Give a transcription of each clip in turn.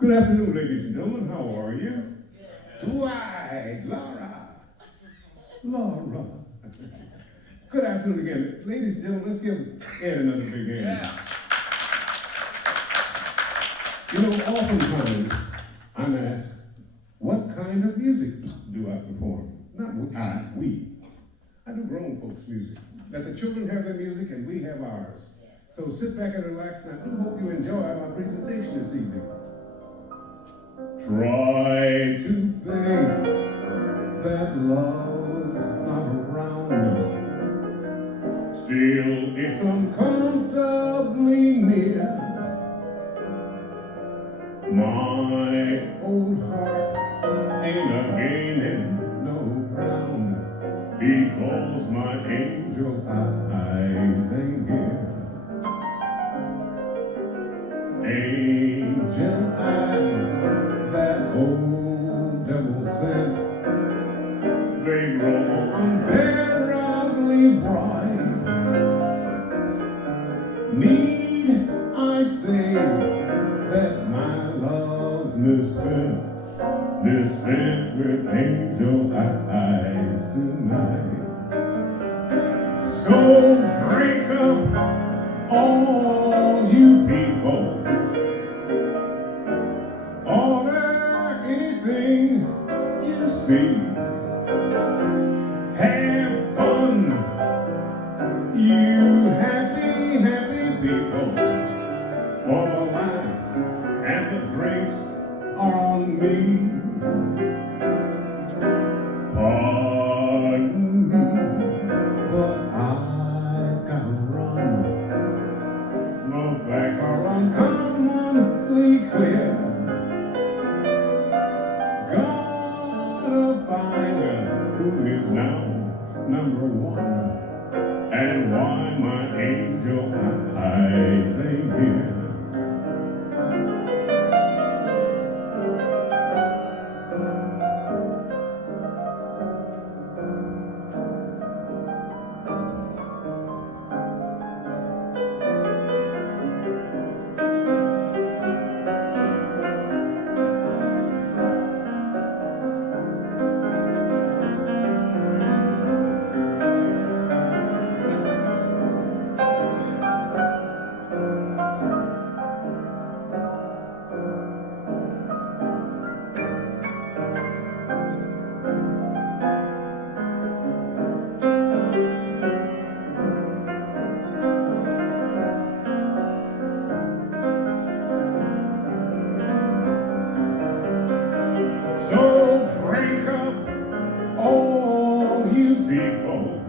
Good afternoon, ladies and gentlemen. How are you? Why, Laura. Good afternoon again. Ladies and gentlemen, let's give Ed another big hand. You know, oftentimes I'm asked, what kind of music do I perform? Not we. I do grown folks' music. Let the children have their music and we have ours. So sit back and relax, and I do hope you enjoy my presentation this evening. Try to think that love's not around me. Still, it's uncomfortably near. My old heart ain't a-gaining no ground because my angel eyes ain't here. Angel eyes that old devil sent, they grow unbearably bright. Need I say that my love's misspent with angel eyes tonight? So drink up, all you people. Order anything you see. Have fun, you happy, happy people. For the laughs and the drinks are on me. Pardon me, but I've got to run. The facts are uncommonly clear. Gotta find out who is now number one, and why my angel eyes ain't here. So crank up all you people.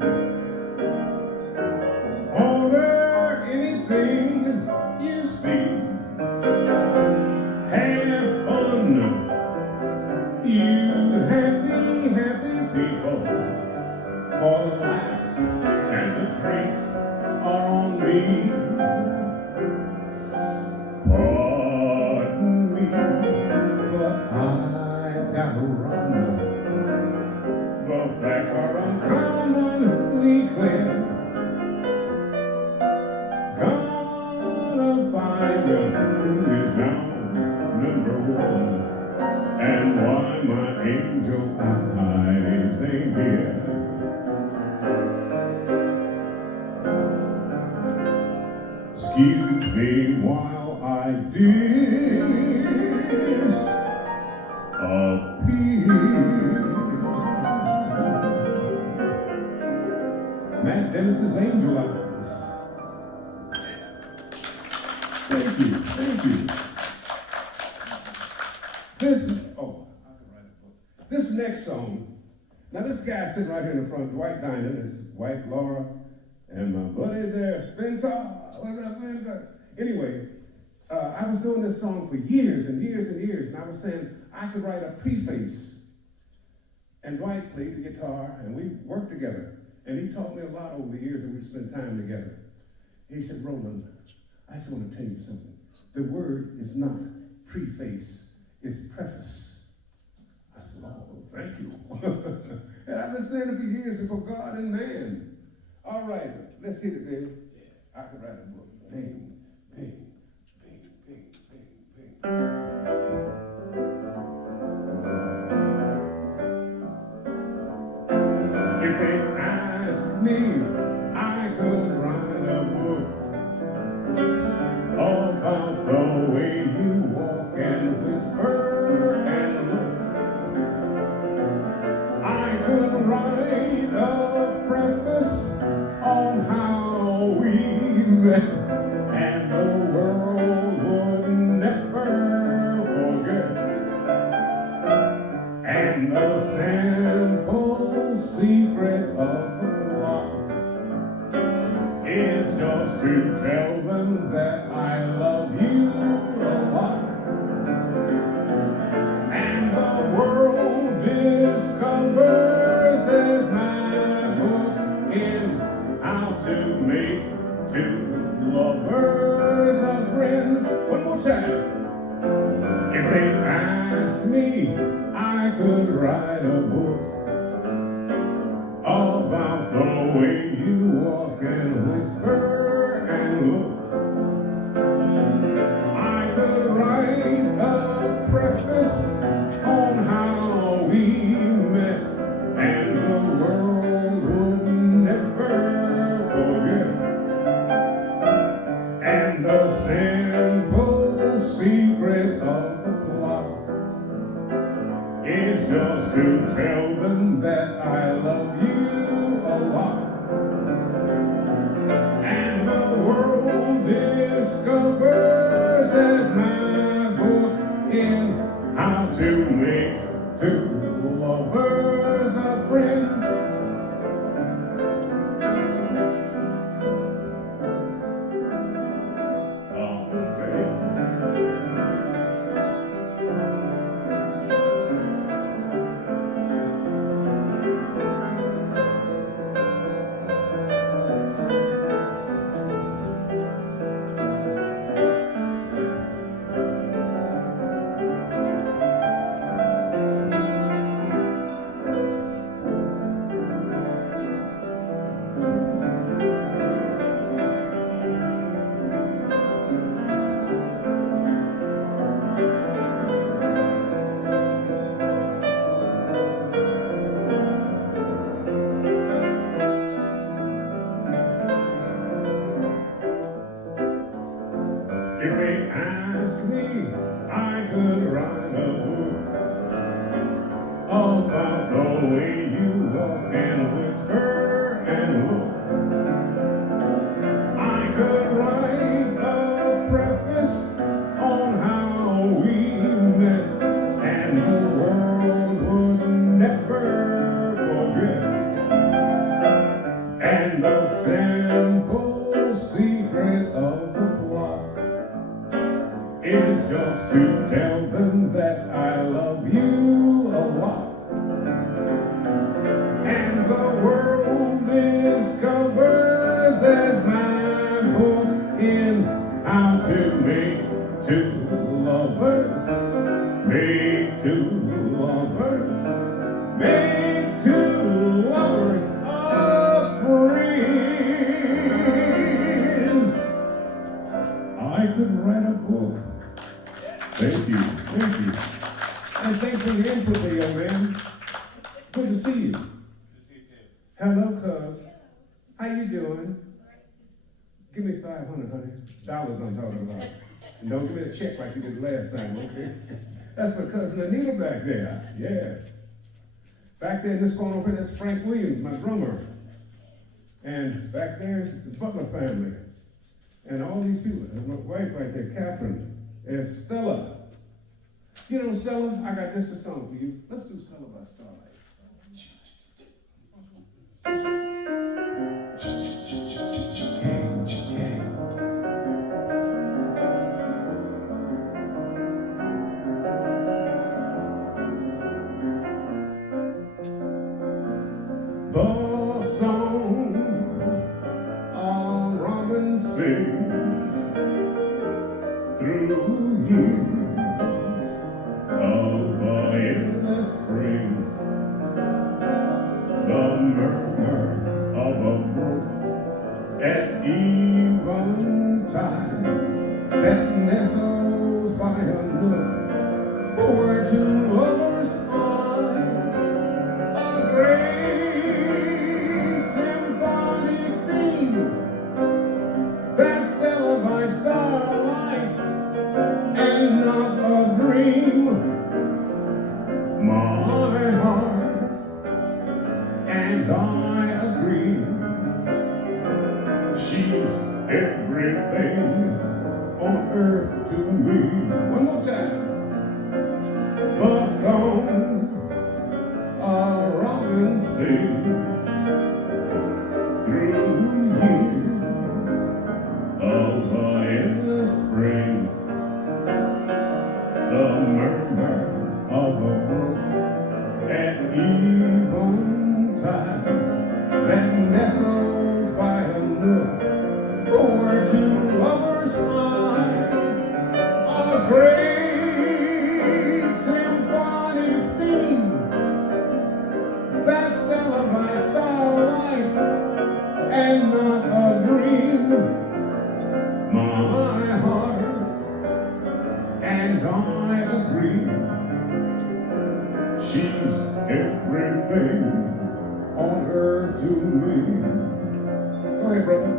Order anything you see. Have fun, you happy, happy people. For the laughs and the drinks are on me. Pardon me, but I've got to run. The facts are uncommonly clear. Gonna find you who is now #1, and why my angel eyes ain't here. Excuse me while I disappear. Matt Dennis's Angel Eyes. Thank you, thank you. This next song, now this guy sitting right here in the front, Dwight Dinan, his wife Laura, and my buddy there, Spencer. What's up, Spencer? Anyway, I was doing this song for years and years and years, and I was saying I could write a preface. And Dwight played the guitar, and we worked together. And he taught me a lot over the years that we spent time together. He said, Roland, I just want to tell you something. The word is not preface, it's preface. I said, oh, thank you. And I've been saying it for years before God and man. All right, let's get it, baby. I could write a book. Bing, bing, bing, bing, bing, bing. If they ask me, I could write a book about the way you walk and whisper and look. I could write a preface on how we met, and the world would never forget. And the simple secret of the plot is just to tell them that I love you a lot. And the world discovers as my book ends how to make two lovers of friends. One more time. If they ask me, I could write a book about the way you walk and whisper and look. I could write a preface on how we met, and the world would never forget. And the simple secret of the plot is just to tell them that I love you a lot. And the world discovers as my book ends how to make two lovers of friends. just to tell them that I love you a lot. And the world discovers as my book ends how to make two lovers, make two lovers, make two lovers of friends. I could write a book. Thank you, thank you. And thanks for the input there, young man. Good to see you. Hello, cuz. How you doing? Give me 500, honey. Dollars I'm talking about. And don't give me a check like you did last time, okay? That's my cousin Anita back there. Yeah. Back there in this corner over there, that's Frank Williams, my drummer. And back there is the Butler family. And all these people. There's my wife right there, Catherine. There's Stella. You know, Stella, I got just a song for you. Let's do Stella by Starlight. The song a robin sings through years of endless springs, the murmur of a brook at eventide that nestles by a nook where two lovers find a great symphonic theme. That's Stella by starlight and not a dream. My heart and I agree. She's everything on earth to me. One more time. The song a robin sings through years of endless springs, the murmur of a brook at eventide that nestles by a nook where two lovers find a great symphonic theme. That's Stella by starlight and not a dream. My heart and I agree. She's everything on earth to me. Go ahead, brother.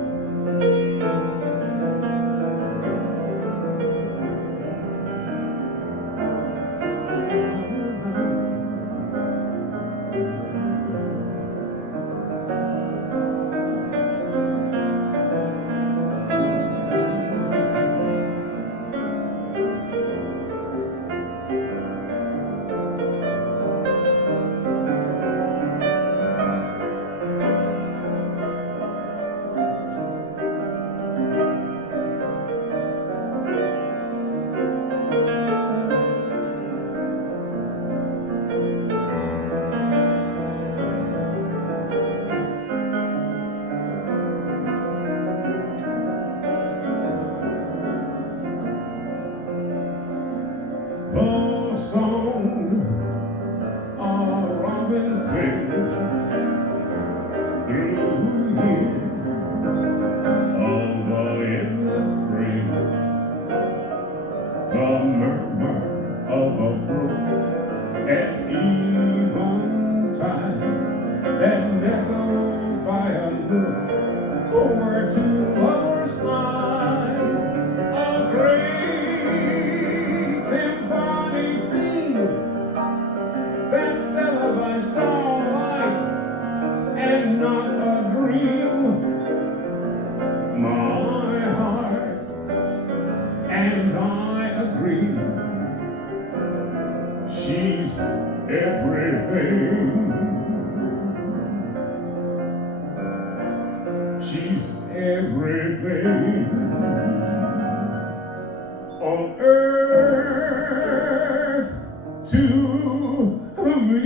She's everything on earth. to me.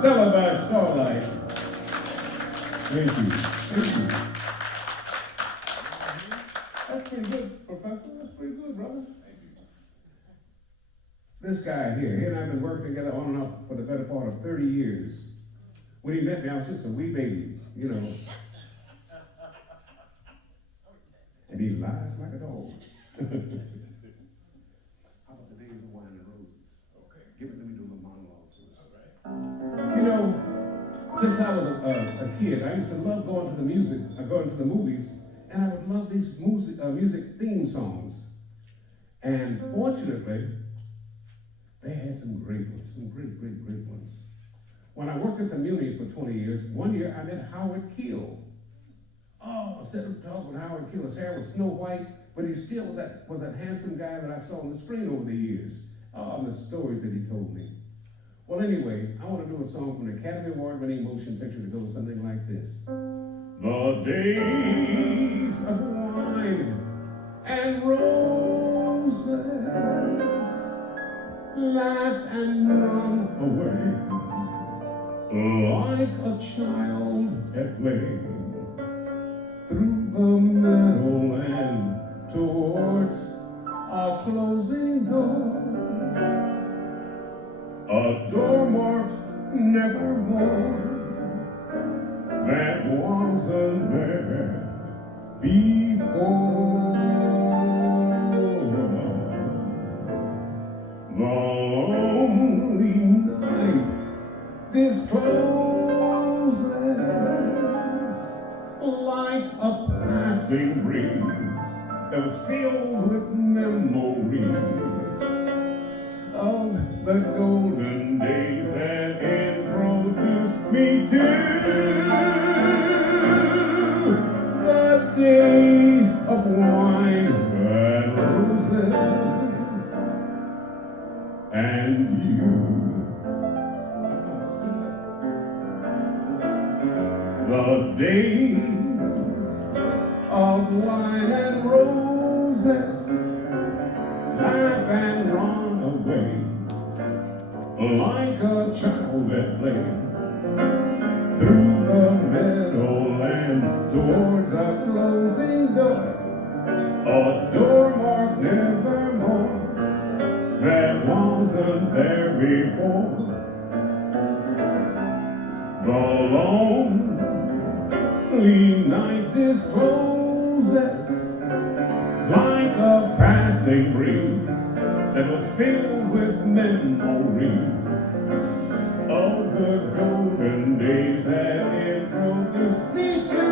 Stella by Starlight. Thank you. Thank you. That's pretty good, Professor. That's pretty good, brother. This guy here, he and I have been working together on and off for the better part of 30 years. When he met me, I was just a wee baby, you know. And he lies like a dog. How about the days of wine and roses? Okay. Give it to me, do a little monologue to us. All right. You know, since I was a kid, I used to love going to the movies, and I would love these music theme songs. And fortunately, they had some great ones, some great ones. When I worked at the Muni for 20 years, one year I met Howard Keel. Oh, I sat and talked with Howard Keel. His hair was snow white, but he still was that handsome guy that I saw on the screen over the years. Oh, and the stories that he told me. Well, anyway, I want to do a song from the Academy Award-winning motion picture that goes something like this. The days of wine and roses, laugh and run away, like a child at play, through the meadowland towards a closing door, a door marked nevermore, that wasn't there before. The lonely night discloses like a passing breeze that was filled with memories of the golden days that introduced me to the days of wine and roses. And you, the days of wine and roses, laugh and run away, like a child at play, through the meadowland towards a closing door, a door marked nevermore, that wasn't there before. The lonely night discloses like a passing breeze that was filled with memories of the golden days that introduced me to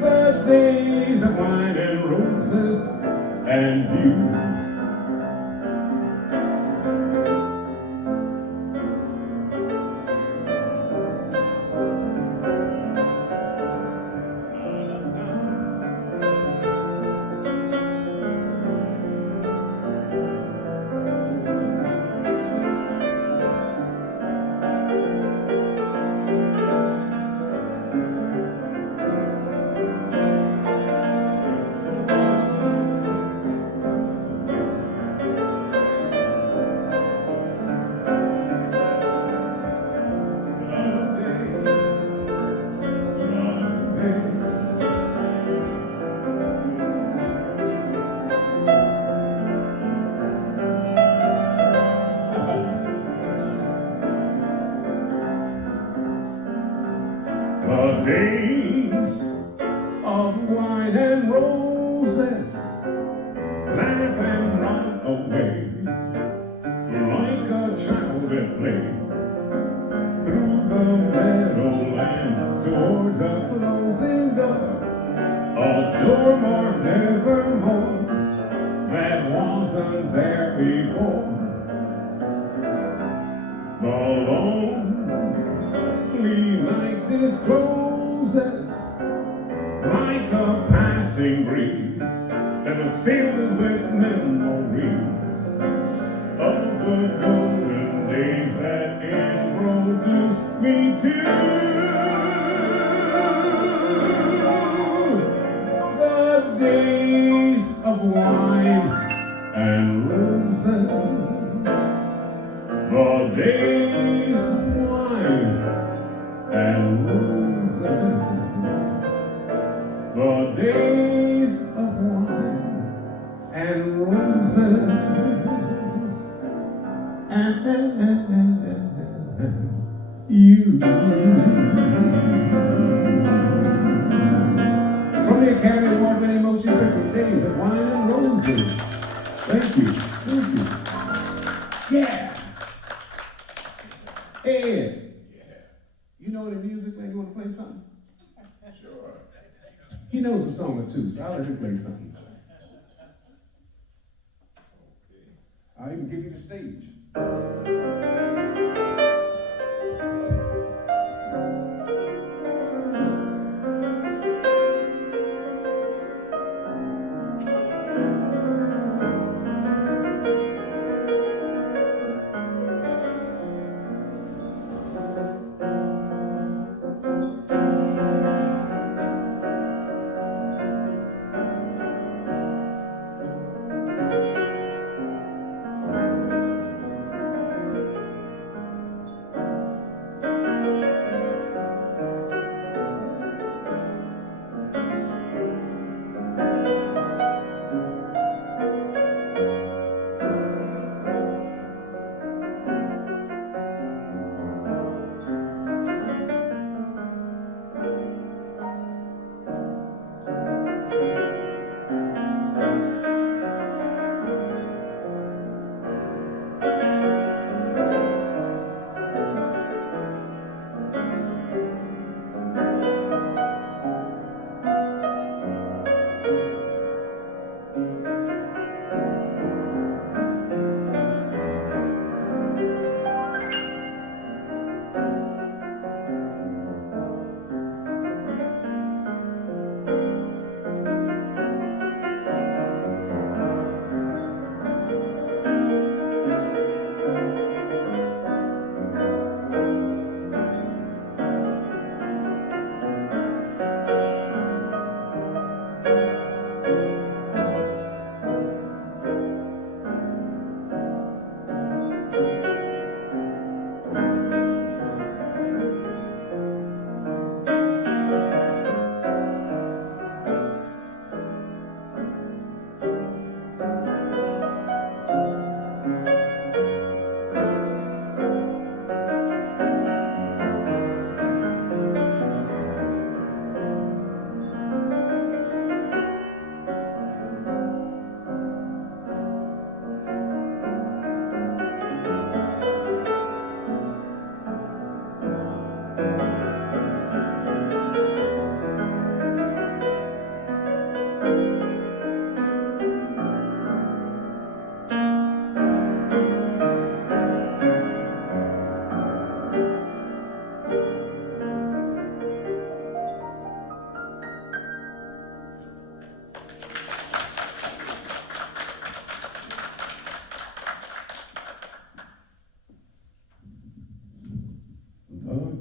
the days of wine and roses and you. The days of wine and roses, laugh and run away, like a child at play, through the meadowland towards a closing door, a door marked nevermore, that wasn't there before. The lonely night discloses like a passing breeze that was filled with memories of the golden days that introduced me to days of wine and roses, the days of wine and roses, the days of wine and roses, and you. From the Academy Award-winning motion picture Days of Wine and Roses. Thank you. Thank you. Yeah. Hey, Ed. Yeah. You know any music, man? You want to play something? Sure. He knows a song or two, so I'll let him play something. Okay. I'll even give you the stage.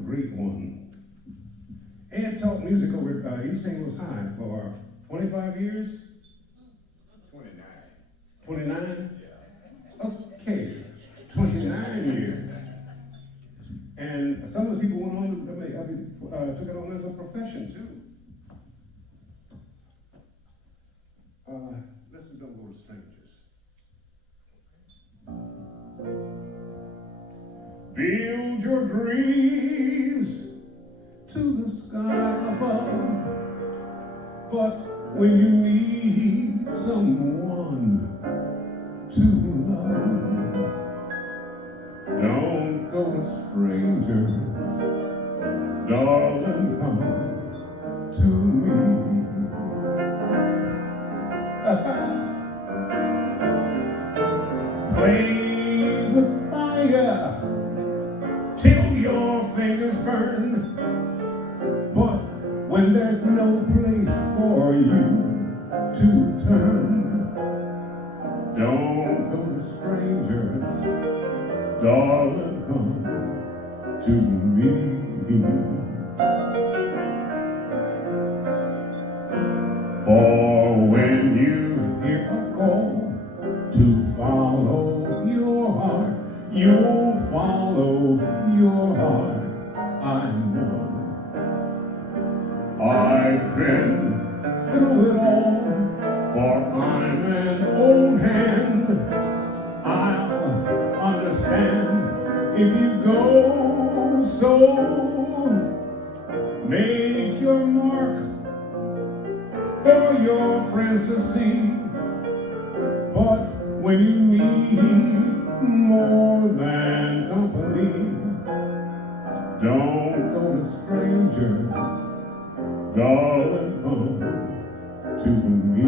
Great one. Ed taught music over at East St. Louis High for 25 years? 29. 29? Yeah. Okay, 29 years. And some of the people went on to took it on as a profession too. Let's just don't go to strangers. Build your dreams to the sky above, but when you need someone to love, don't go to strangers, darling, come to me. Play with fire till your fingers burn, but when there's no place for you to turn, don't go to strangers, darling, come to me. For when you hear a call to follow your heart, you'll follow your heart, I know. I've been through it all, for I'm an old hand. I'll understand if you go, so make your mark for your friends to see. But when you need more than company, don't go to strangers, darling, come to me.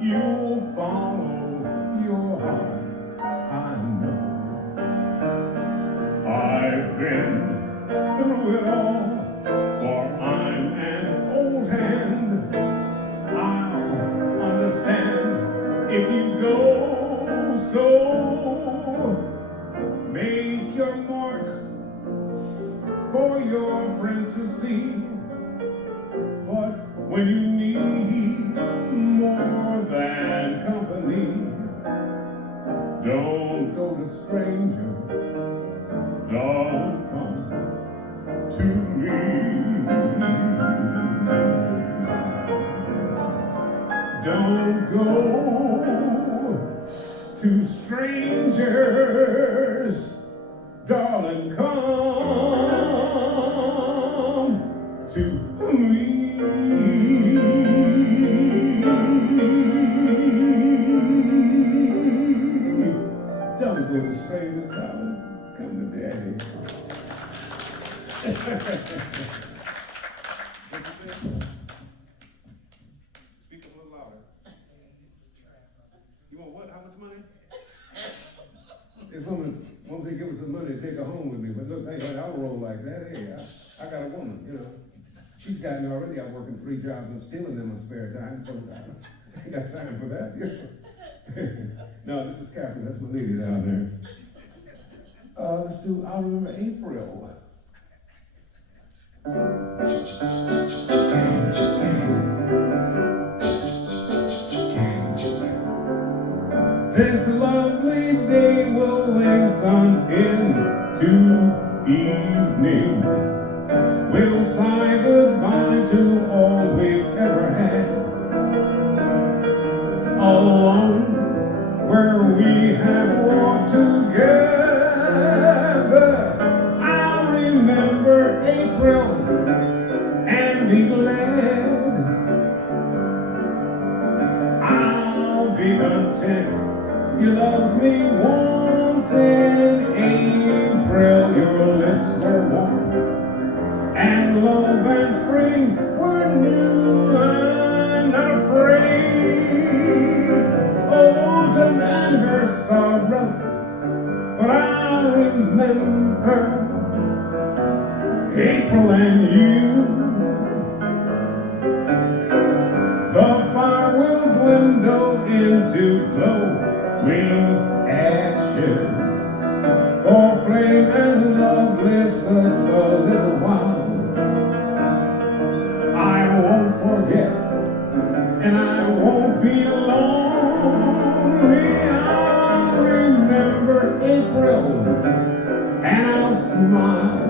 You'll follow your heart, I know. I've been through it all, for I'm an old hand. I'll understand if you go, so make your mark for your friends to see. But when you need more than company, don't go to strangers, darling, come to me. Don't go to strangers, darling, come to me. Don't go to strangers, darling, come to daddy. Speak a little louder. You want what? How much money? This woman wants to give us some money to take her home with me, but look, hey, I don't roll like that. Hey, I got a woman, you know. She's got me already out working 3 jobs and stealing in my spare time, so I ain't got time for that. No, this is Catherine, that's my lady down there. Let's do I Remember April. This lovely day will lengthen into evening. We'll say goodbye to all we've ever had. Alone, where we have walked together, I'll remember April and be glad. I'll be content. You loved me once in April. Your lips were warm, and love and spring were new. I'm not afraid of autumn and her sorrow, but I'll remember April and you. The fire will dwindle into glowing ashes, for flame and love lives us for a little while. I won't forget, and I won't be lonely. I'll remember April, and I'll smile.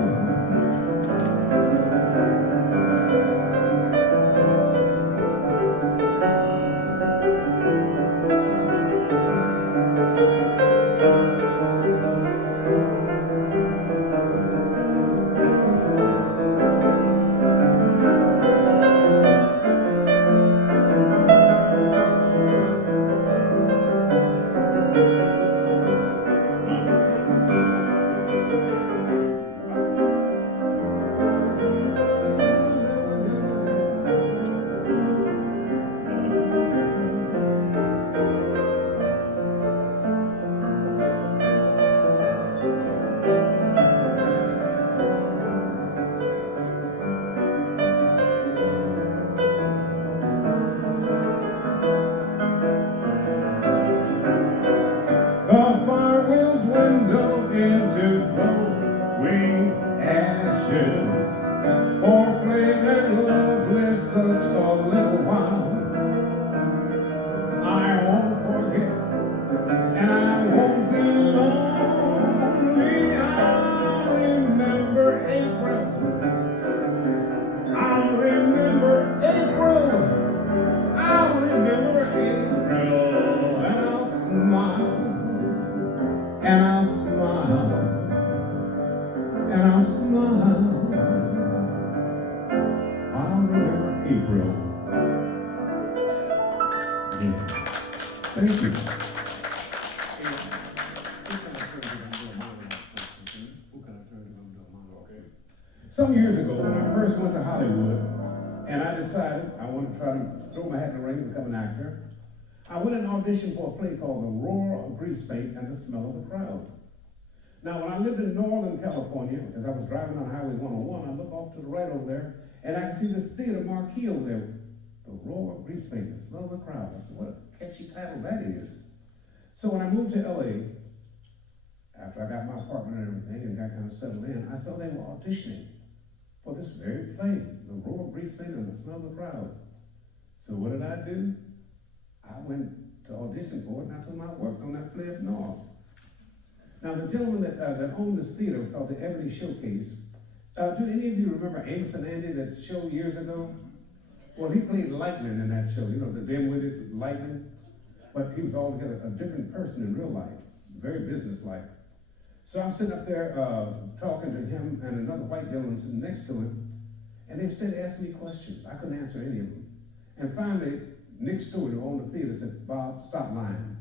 hand. Thank you. Some years ago, when I first went to Hollywood, and I decided I wanted to try to throw my hat in the ring and become an actor, I went and auditioned for a play called The Roar of Grease Paint and the Smell of the Crowd. Now, when I lived in Northern California, as I was driving on Highway 101, I looked off to the right over there, and I could see this theater marquee over there, The Roar of Grease Paint, the Smell of the Crowd. I said, what a catchy title that is. So when I moved to LA, after I got my apartment and everything and got kind of settled in, I saw they were auditioning for this very play, The Roar of Grease Paint and the Smell of the Crowd. So what did I do? I went to audition for it, and I told them I worked on that play up north. Now, the gentleman that owned this theater called the Ebony Showcase, do any of you remember Amos and Andy, that show years ago? Well, he played Lightning in that show, you know, the dim-witted Lightning. But he was altogether a different person in real life, very businesslike. So I'm sitting up there talking to him and another white gentleman sitting next to him, and they started asking me questions. I couldn't answer any of them. And finally, Nick Stewart, who owned the theater, said, Bob, stop lying.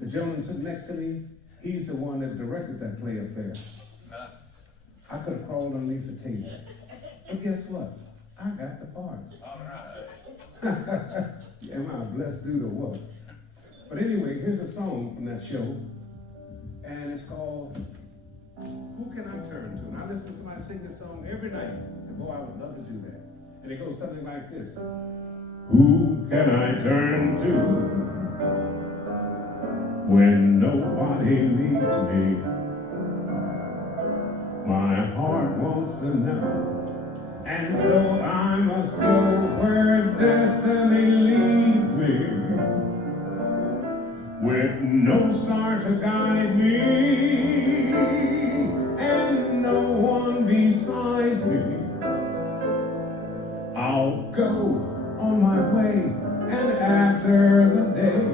The gentleman sitting next to me, he's the one that directed that play up there. I could have crawled underneath the table. But guess what? I got the part. All right. Am I a blessed dude or what? But anyway, here's a song from that show, and it's called Who Can I Turn To? And I listen to somebody sing this song every night. I said, boy, I would love to do that. And it goes something like this. Who can I turn to when nobody needs me? My heart wants to know, and so I must go where destiny leads me. With no star to guide me, and no one beside me, I'll go on my way, and after the day,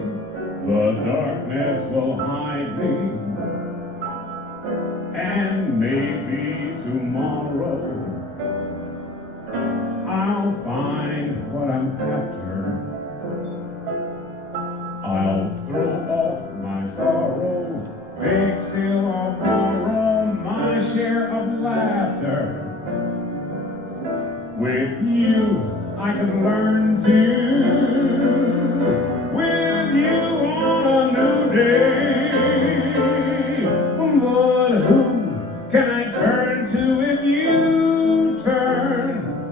the darkness will hide me, and maybe tomorrow, I'll find what I'm after. I'll throw off my sorrow, beg still or borrow my share of laughter. With you, I can learn to. With you on a new day. But who can I turn to if you turn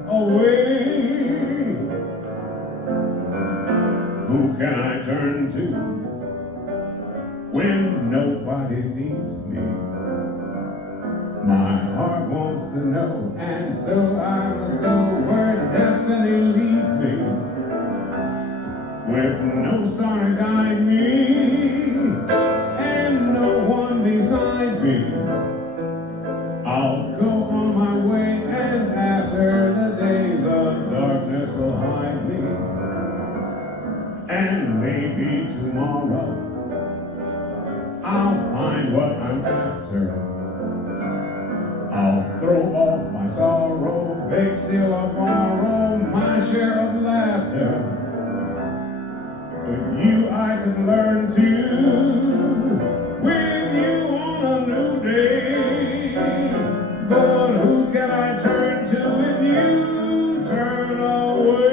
away? Who can I turn to when nobody needs me? My heart wants to know, and so I must go where destiny leads me. With no star to guide me, and no one beside me, I'll go on my way, and after the day, the darkness will hide me. And maybe tomorrow, I'll find what I'm after. I'll throw off my sorrow, beg still or borrow my share of laughter. With you I can learn to, with you on a new day. But who can I turn to if you turn away?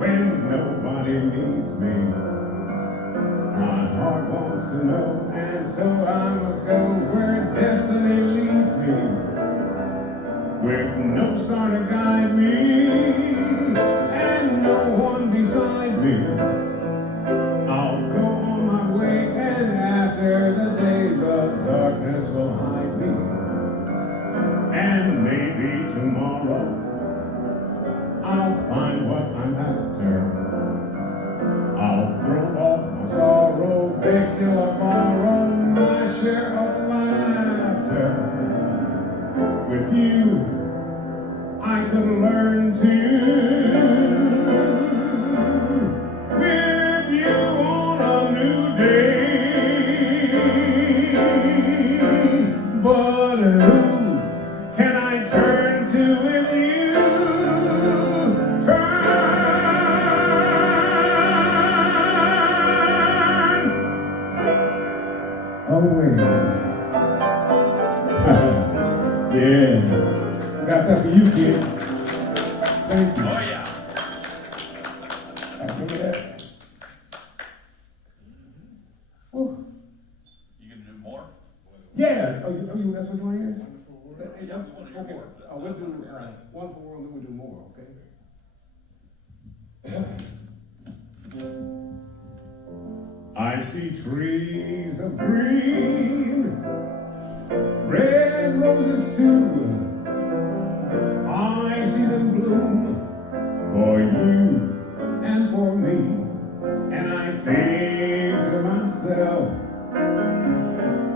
when nobody needs me. My heart wants to know, and so I must go where destiny leads me. With no star to guide me, and no one beside me, I'll go on my way, and after the day, the darkness will hide me. And maybe tomorrow, I'll find what I'm after. I'll throw off my sorrow, beg still I'll borrow my share of laughter. With you, I could learn to. With you on a new day. But who can I turn to if you turn away? Yeah, got that for you, kid. Thank you. Oh yeah. Remember that? Whew. You gonna do more? Yeah. Oh, that's what you want to hear? Hey, yeah, we wanna hear Okay. more. We'll do one for one, then we'll do more, okay? I see trees of green, red roses too. I see them bloom for you and for me. And I think to myself,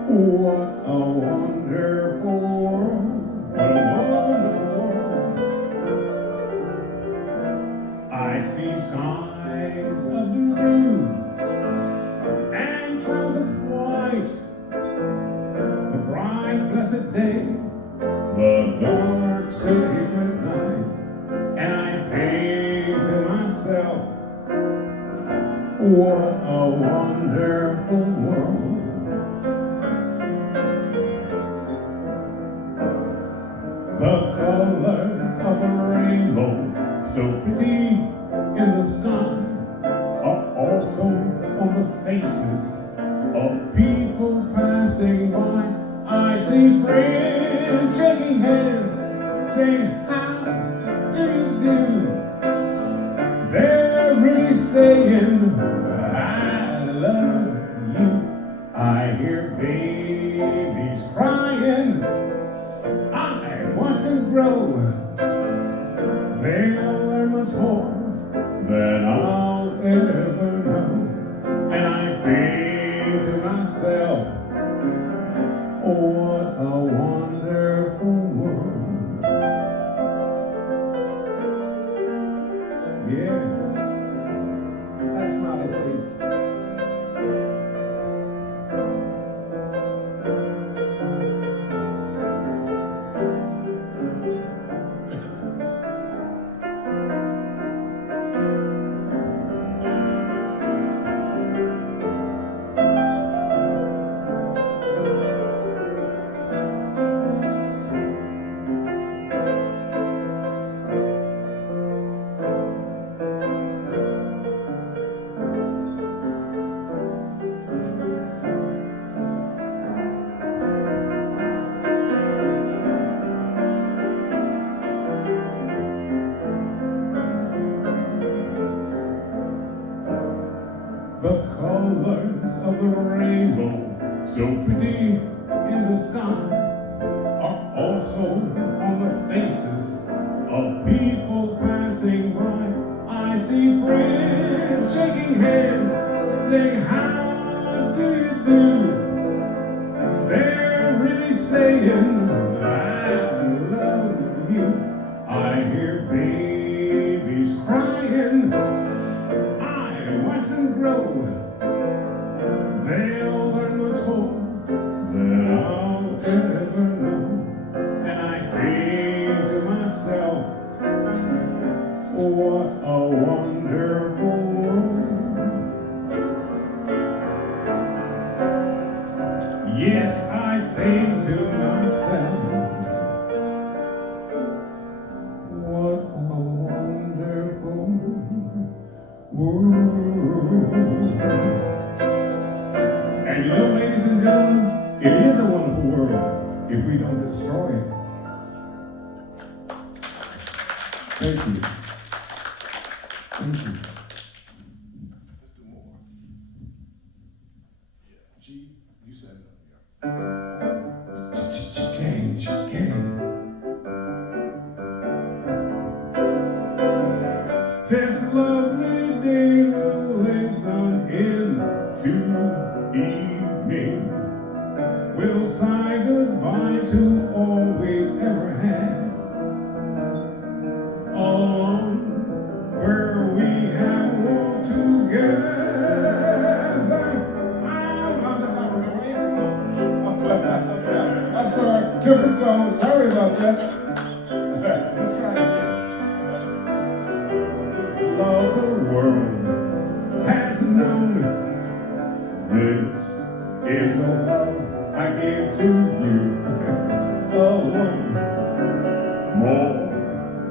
what a wonderful world, what a wonderful world. I see skies of blue and clouds of white, the bright blessed day, the dark sacred night. And I think to myself, what a wonderful world. The colors of the rainbow, so pretty in the sky, are also on the faces of people passing by. I see friends shaking hands, saying, how do you do? They're really saying, I love you. I hear babies crying, I watch them grow. They'll learn much more than I'll ever know. And I think to myself, what a wonderful world. Yeah, that's smiley face. The colors of the rainbow, so pretty in the sky, are also on the faces of people passing by. I see friends shaking hands, saying, how do you do? They're really saying, I love you. I hear babies crying, watch them grow. They'll learn much more than I'll ever know. And I think to myself, what a wonderful world. Yes, I think to myself, what a wonderful world. world. And you know, ladies and gentlemen, it is a wonderful world if we don't destroy it. Thank you. Thank you. Let's do more. Yeah. G, you said it. Chicane. This lovely day will lengthen into evening. We'll say goodbye to all we've ever had. Along where we have walked together. That's a different song. Sorry about that. Let's try it again. This love the world has known. This is the love I give to you. Alone. More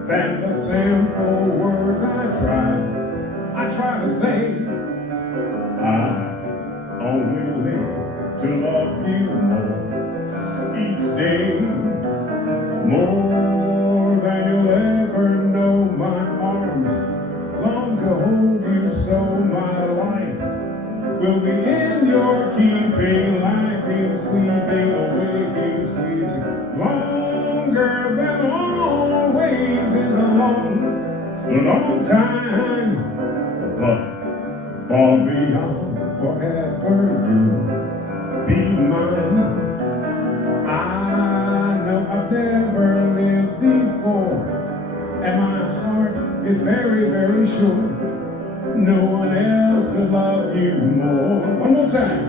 than the simple words I try to say. I only live to love you more each day, more than you'll ever know. My arms long to hold you, so my life will be in your keeping, laughing, sleeping, awaking, sleeping, longer than always is a long time, but far beyond forever you be mine. I know I've never lived before, and my heart is very, very sure no one else could love you more. One more time.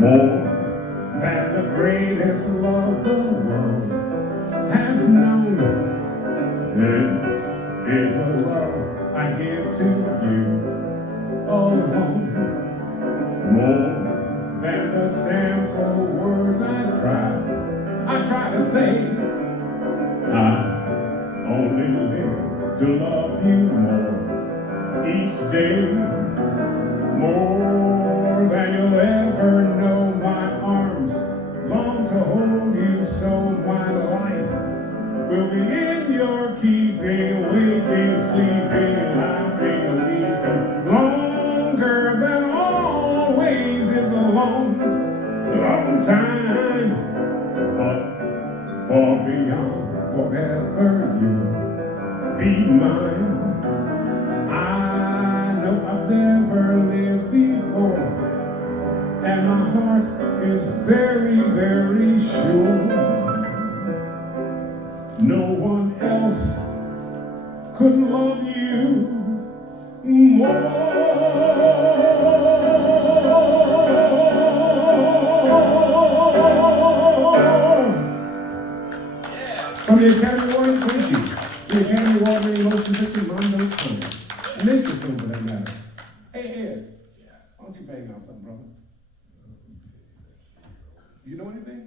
More than the greatest love the world has known. This is a love I give to you alone. More than the simple words I try to say. I only live to love you more each day, more than you'll ever know. My arms long to hold you, so my life will be in your keeping, waking, sleeping, laughing, weeping, longer than always is a long time, but far beyond forever you be mine. I know I've never lived before, and my heart is very, very sure no one else could love you more. From the Academy Award, thank you. The Academy Award winning motion picture, Mom Don't Come. Nicholson, for that matter. Hey, Ed. Why don't you bang out something, brother? You know anything?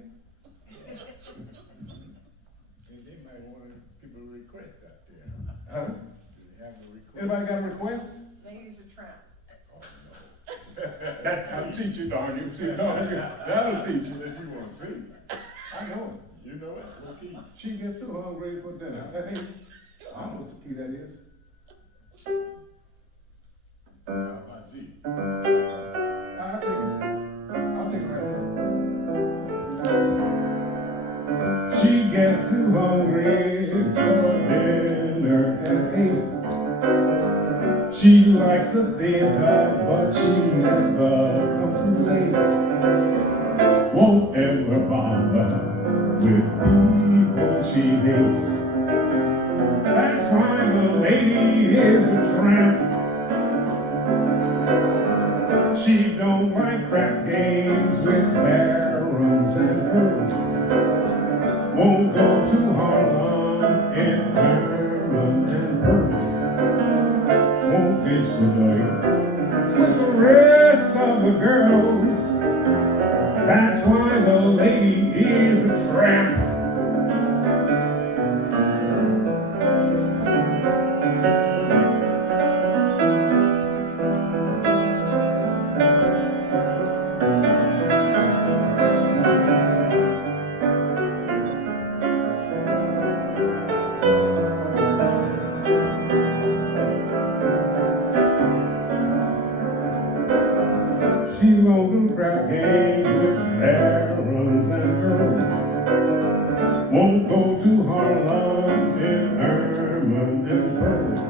They might want to give a request out there. Huh? Do they have a request? Anybody got a request? Ladies are tramp. Oh, no. That'll teach you, darn you. See, darn you. That'll teach you. Unless you want to see. I know it. You know it? What key? She gets too hungry for dinner. Hey, I know what key that is. My G. I'll take it. I'll take it right there. She gets too hungry for dinner at 8. She likes the theater, but she never comes too late. Won't ever bother with people she hates. That's why the lady is a tramp. She don't like crap games with barons and herds. Won't go to Harlem in Herman and Hertz. Won't dish the night with the rest of the girls. That's why the lady is a tramp. gang with barons and girls. Won't go to Harlem in ermine and pearls.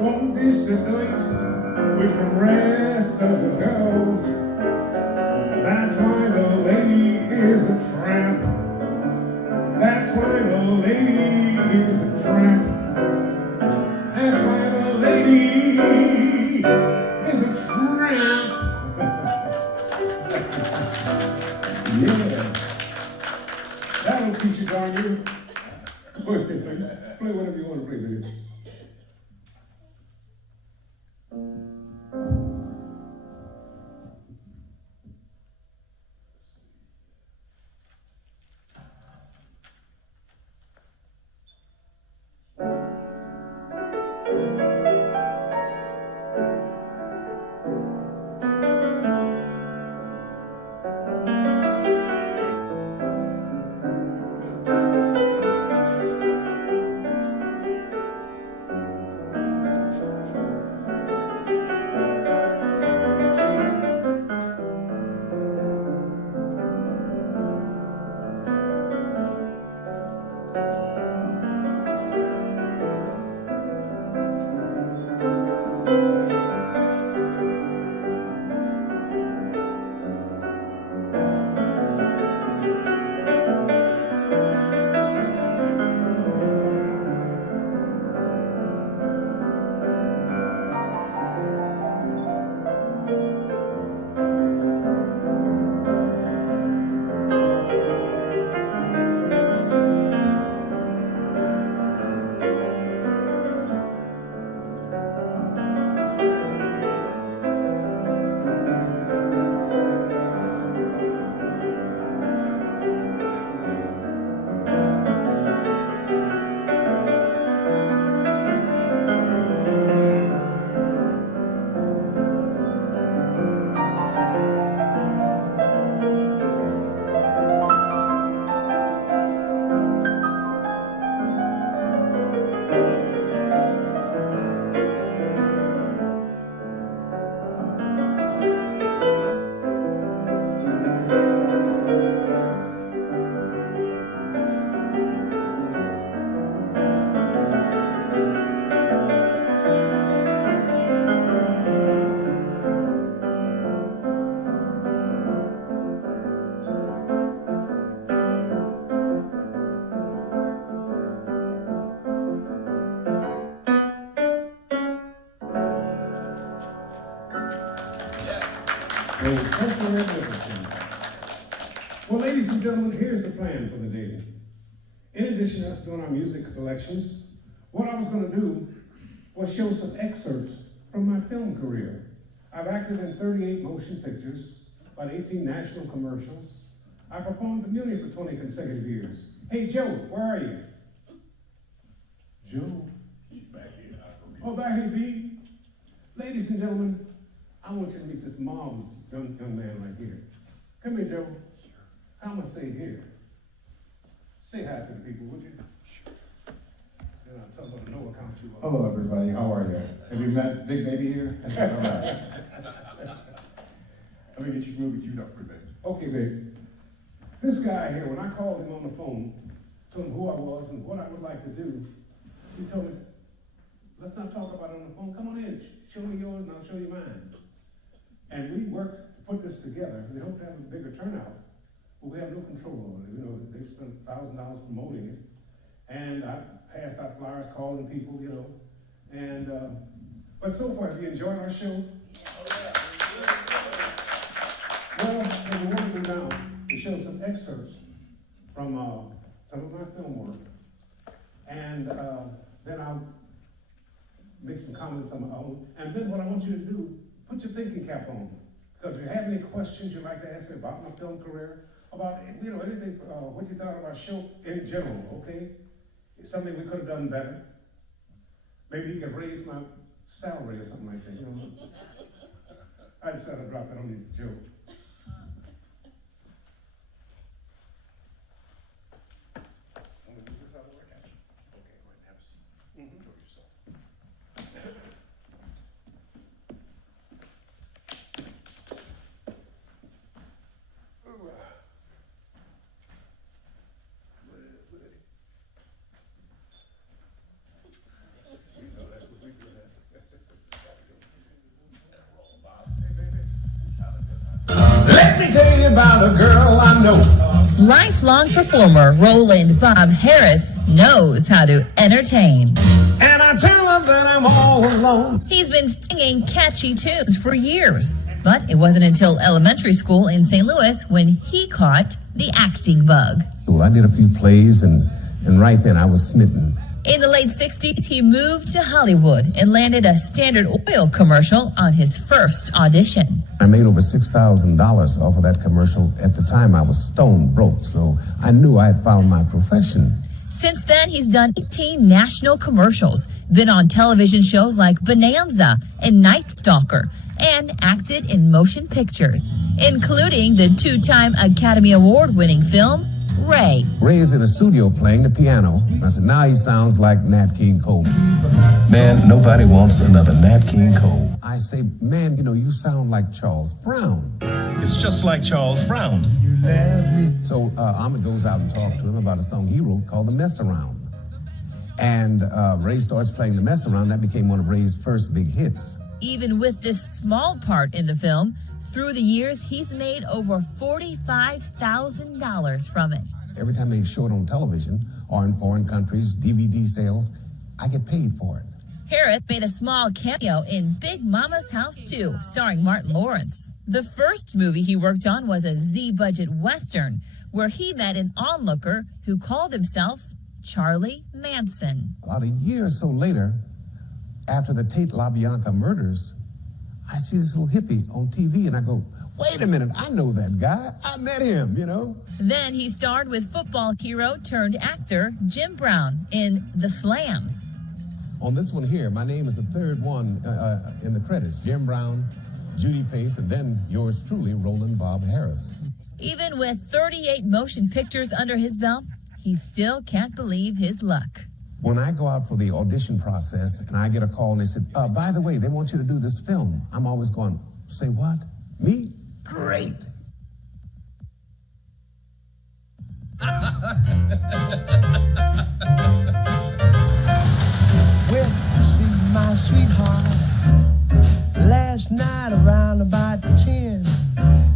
Won't dish the dirt with the rest of the girls. That's why the lady is a tramp. That's why the lady is a tramp. That's why the lady is a tramp. Yeah. That'll teach you, darn you. Go ahead, play whatever you want to play, baby. Well, ladies and gentlemen, here's the plan for the day. In addition to us doing our music selections, what I was going to do was show some excerpts from my film career. I've acted in 38 motion pictures, about 18 national commercials. I performed at the Muni for 20 consecutive years. Hey, Joe, where are you? Joe? He's back here. Oh, there he be. Ladies and gentlemen, I want you to meet this marvelous young man right here. Come here, Joe. I'm gonna say here. Say hi to the people, would you? Sure. And I'll tell them to know account you are. Hello, everybody. How are you? Have you met Big Baby here? All right. Let me get you movie queued up for a bit. Okay, baby. This guy here, when I called him on the phone, told him who I was and what I would like to do, he told me, let's not talk about it on the phone. Come on in, show me yours and I'll show you mine. And we worked to put this together. We hope to have a bigger turnout, but we have no control over it. You know, they spent $1,000 promoting it. And I passed out flyers calling people, you know. And, but so far, have you enjoyed our show? Well, what we want to do now is show some excerpts from some of my film work. And then I'll make some comments on my own. And then what I want you to do, put your thinking cap on. Because if you have any questions you'd like to ask me about my film career, about, you know, anything, what you thought of our show in general, okay? It's something we could have done better. Maybe you could raise my salary or something like that, you know? I decided to drop that on you, Joe. about a girl I know. Lifelong performer Roland Bob Harris knows how to entertain. And I tell her that I'm all alone. He's been singing catchy tunes for years, but it wasn't until elementary school in St. Louis when he caught the acting bug. Well, I did a few plays, and right then I was smitten. In the late 60s, he moved to Hollywood and landed a Standard Oil commercial on his first audition. I made over $6,000 off of that commercial. At the time, I was stone broke, so I knew I had found my profession. Since then, he's done 18 national commercials, been on television shows like Bonanza and Night Stalker, and acted in motion pictures, including the two-time Academy Award-winning film, Ray. Ray is in the studio playing the piano. I said, now he sounds like Nat King Cole. Man, nobody wants another Nat King Cole. I say, man, you sound like Charles Brown. It's just like Charles Brown. You left me. So Ahmed goes out and talks to him about a song he wrote called The Mess Around. And Ray starts playing The Mess Around. That became one of Ray's first big hits. Even with this small part in the film, through the years, he's made over $45,000 from it. Every time they show it on television or in foreign countries, DVD sales, I get paid for it. Harris made a small cameo in Big Mama's House 2, starring Martin Lawrence. The first movie he worked on was a Z-budget Western, where he met an onlooker who called himself Charlie Manson. About a year or so later, after the Tate LaBianca murders, I see this little hippie on TV, and I go, wait a minute, I know that guy. I met him, Then he starred with football hero turned actor Jim Brown in The Slams. On this one here, my name is the third one in the credits. Jim Brown, Judy Pace, and then yours truly, Roland Bob Harris. Even with 38 motion pictures under his belt, he still can't believe his luck. When I go out for the audition process and I get a call and they said, by the way, they want you to do this film, I'm always going, say what? Me? Great. Went to see my sweetheart last night around about 10.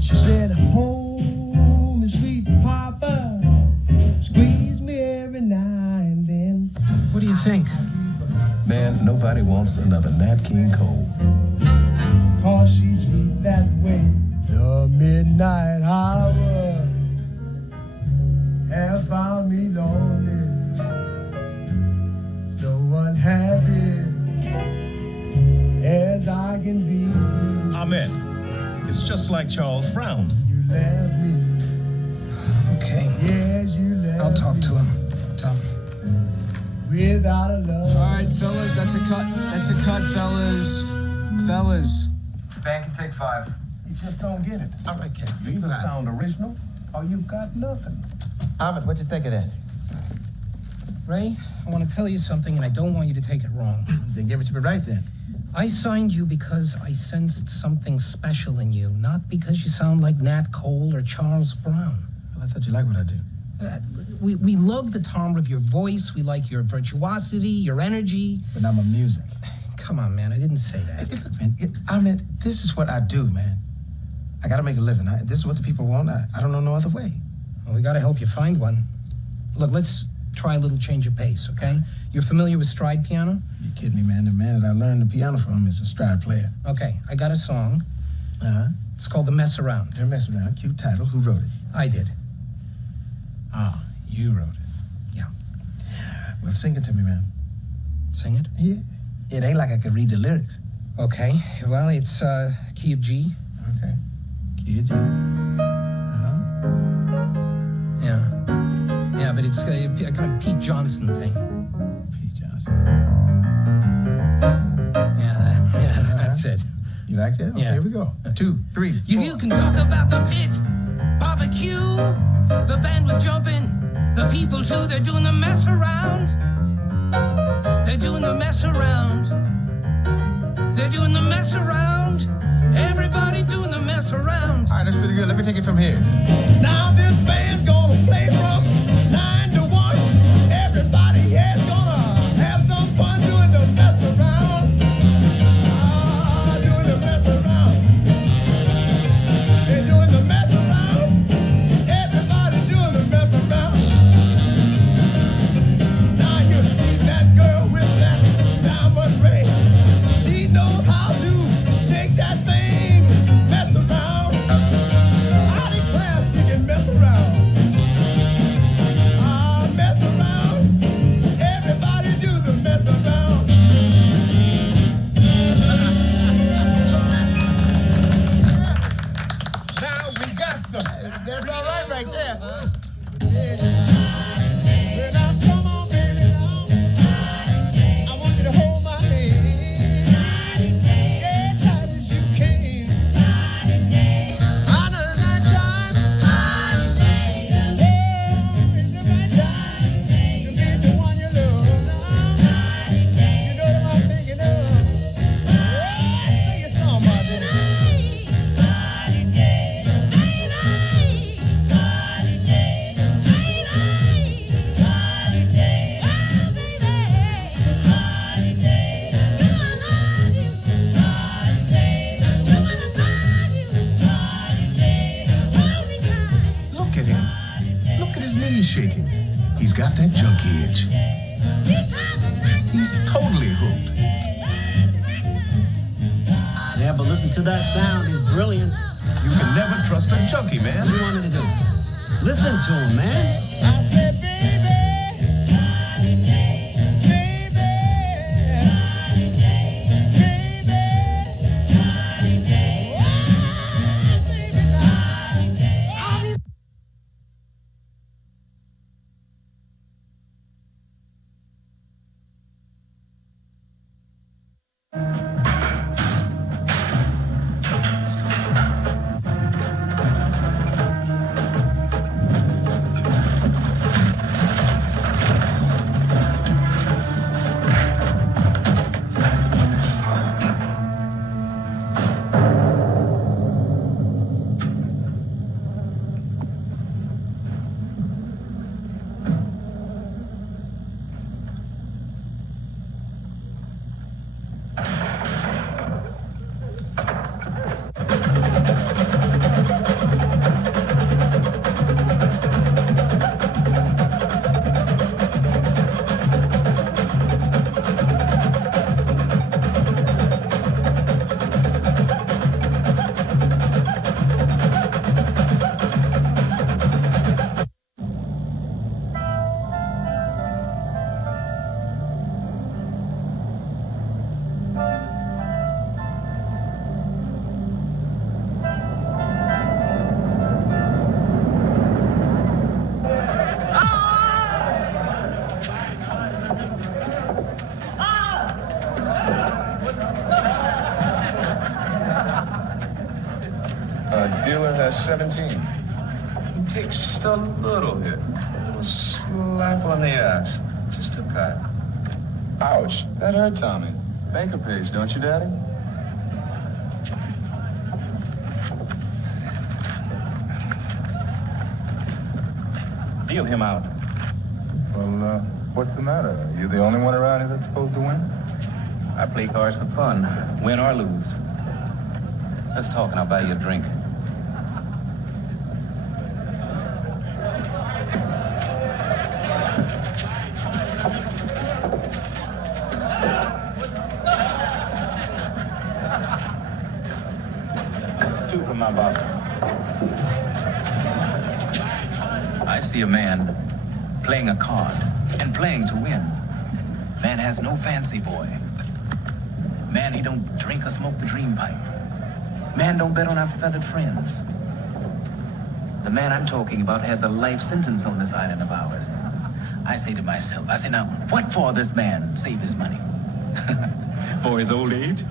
She said, home is sweet papa, squeeze me every now and then. What do you think? Man, nobody wants another Nat King Cole. Cause she's sweet that way. The midnight hour have found me lonely, so unhappy as I can be. Amen. It's just like Charles Brown. You left me. Okay. Yes, you left I'll talk to him. Tell him. without a love. All right, fellas, that's a cut. That's a cut, fellas. Fellas. Band can take 5. You just don't get it. All right, cats, You take either 5. sound original or you've got nothing. Ahmed, what'd you think of that? Ray, I want to tell you something, and I don't want you to take it wrong. Then give it to me right then. I signed you because I sensed something special in you, not because you sound like Nat Cole or Charles Brown. Well, I thought you liked what I do. We love the timbre of your voice. We like your virtuosity, your energy. But not my music. Come on, man. I didn't say that. Hey, look, man, Ahmed, this is what I do, man. I gotta make a living. This is what the people want. I don't know no other way. Well, we got to help you find one. Look, let's try a little change of pace, okay? You're familiar with stride piano? You kidding me, man? The man that I learned the piano from is a stride player. Okay, I got a song. Uh-huh. It's called The Mess Around. They're messing around. Cute title. Who wrote it? I did. Oh, you wrote it. Yeah. Well, sing it to me, man. Sing it? Yeah. It ain't like I could read the lyrics. Okay, well, it's key of G. Okay. Kid, you. Uh-huh. Yeah, but it's a kind of Pete Johnson thing. Pete Johnson. Yeah, that's it. You like that? Okay, Yeah. here we go. 2, 3, 4. You can talk about the pit, barbecue. The band was jumping. The people too, they're doing the mess around. They're doing the mess around. They're doing the mess around. Everybody doing the mess around. All right, that's pretty good. Let me take it from here. Now this band's gonna play from 9 to 1. Everybody here's gonna have some fun doing the mess around. Doing the mess around. They're doing the mess around. got that junkie itch. He's totally hooked. Yeah, but listen to that sound. He's brilliant. You can never trust a junkie, man. What do you want me to do? Listen to him, man. I said, baby, Dealer has 17. He takes just a little hit. A little slap on the ass. Just a pat. Ouch. That hurt, Tommy. Banker pays, don't you, Daddy? Deal him out. Well, what's the matter? Are you the only one around here that's supposed to win? I play cards for fun, win or lose. Let's talk and I'll buy you a drink. Two from my box. I see a man playing a card and playing to win. Man has no fancy, boy. Man, he don't drink or smoke the dream pipe. Man don't bet on our feathered friends. The man I'm talking about has a life sentence on this island of ours. I say to myself, now, what for this man save his money? For his old age?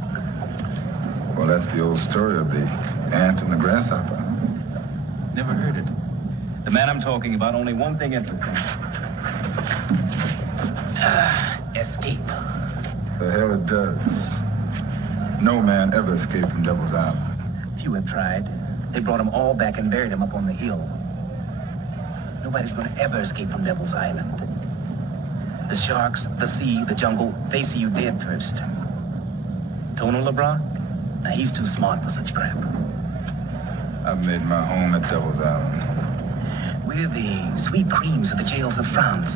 Well, that's the old story of the ant and the grasshopper. Never heard it. The man I'm talking about, only one thing interests him. Escape. The hell it does. No man ever escaped from Devil's Island. Few have tried. They brought them all back and buried them up on the hill. Nobody's gonna ever escape from Devil's Island. The sharks, the sea, the jungle, they see you dead first. Tono LeBron? Now he's too smart for such crap. I've made my home at Devil's Island. We're the sweet creams of the jails of France.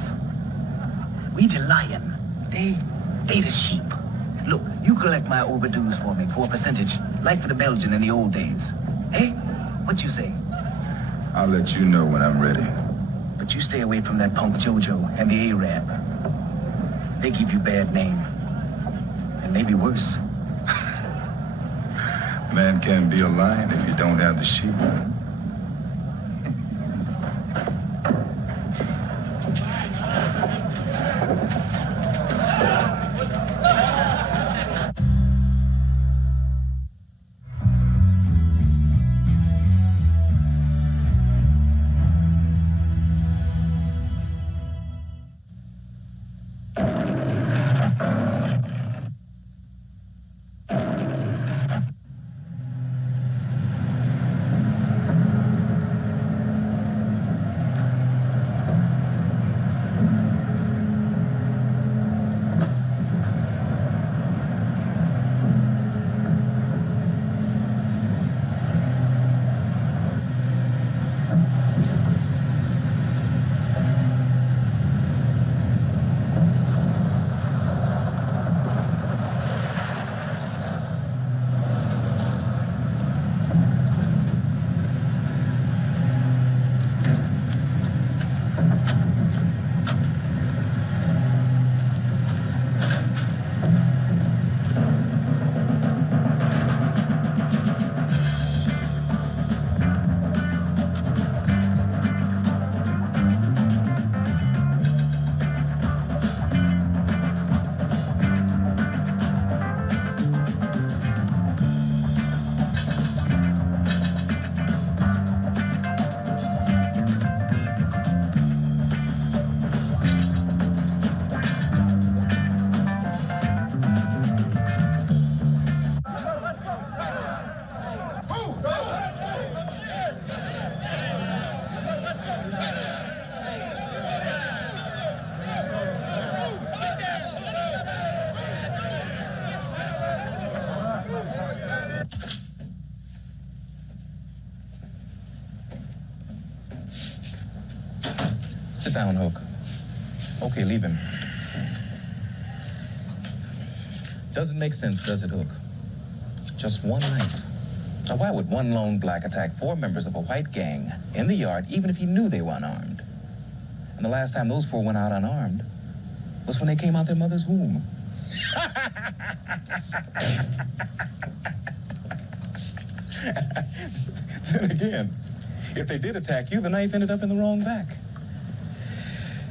We the lion. They the sheep. Look, you collect my overdues for me for a percentage, like for the Belgian in the old days. Hey, what you say? I'll let you know when I'm ready. But you stay away from that punk Jojo and the Arab. They give you bad name. And maybe worse. Man can't be a lion if you don't have the sheep. Sit down, Hook. Okay, leave him. Doesn't make sense, does it, Hook? Just one night. Now, why would one lone black attack 4 members of a white gang in the yard, even if he knew they were unarmed? And the last time those 4 went out unarmed was when they came out their mother's womb. Then again, if they did attack you, the knife ended up in the wrong back.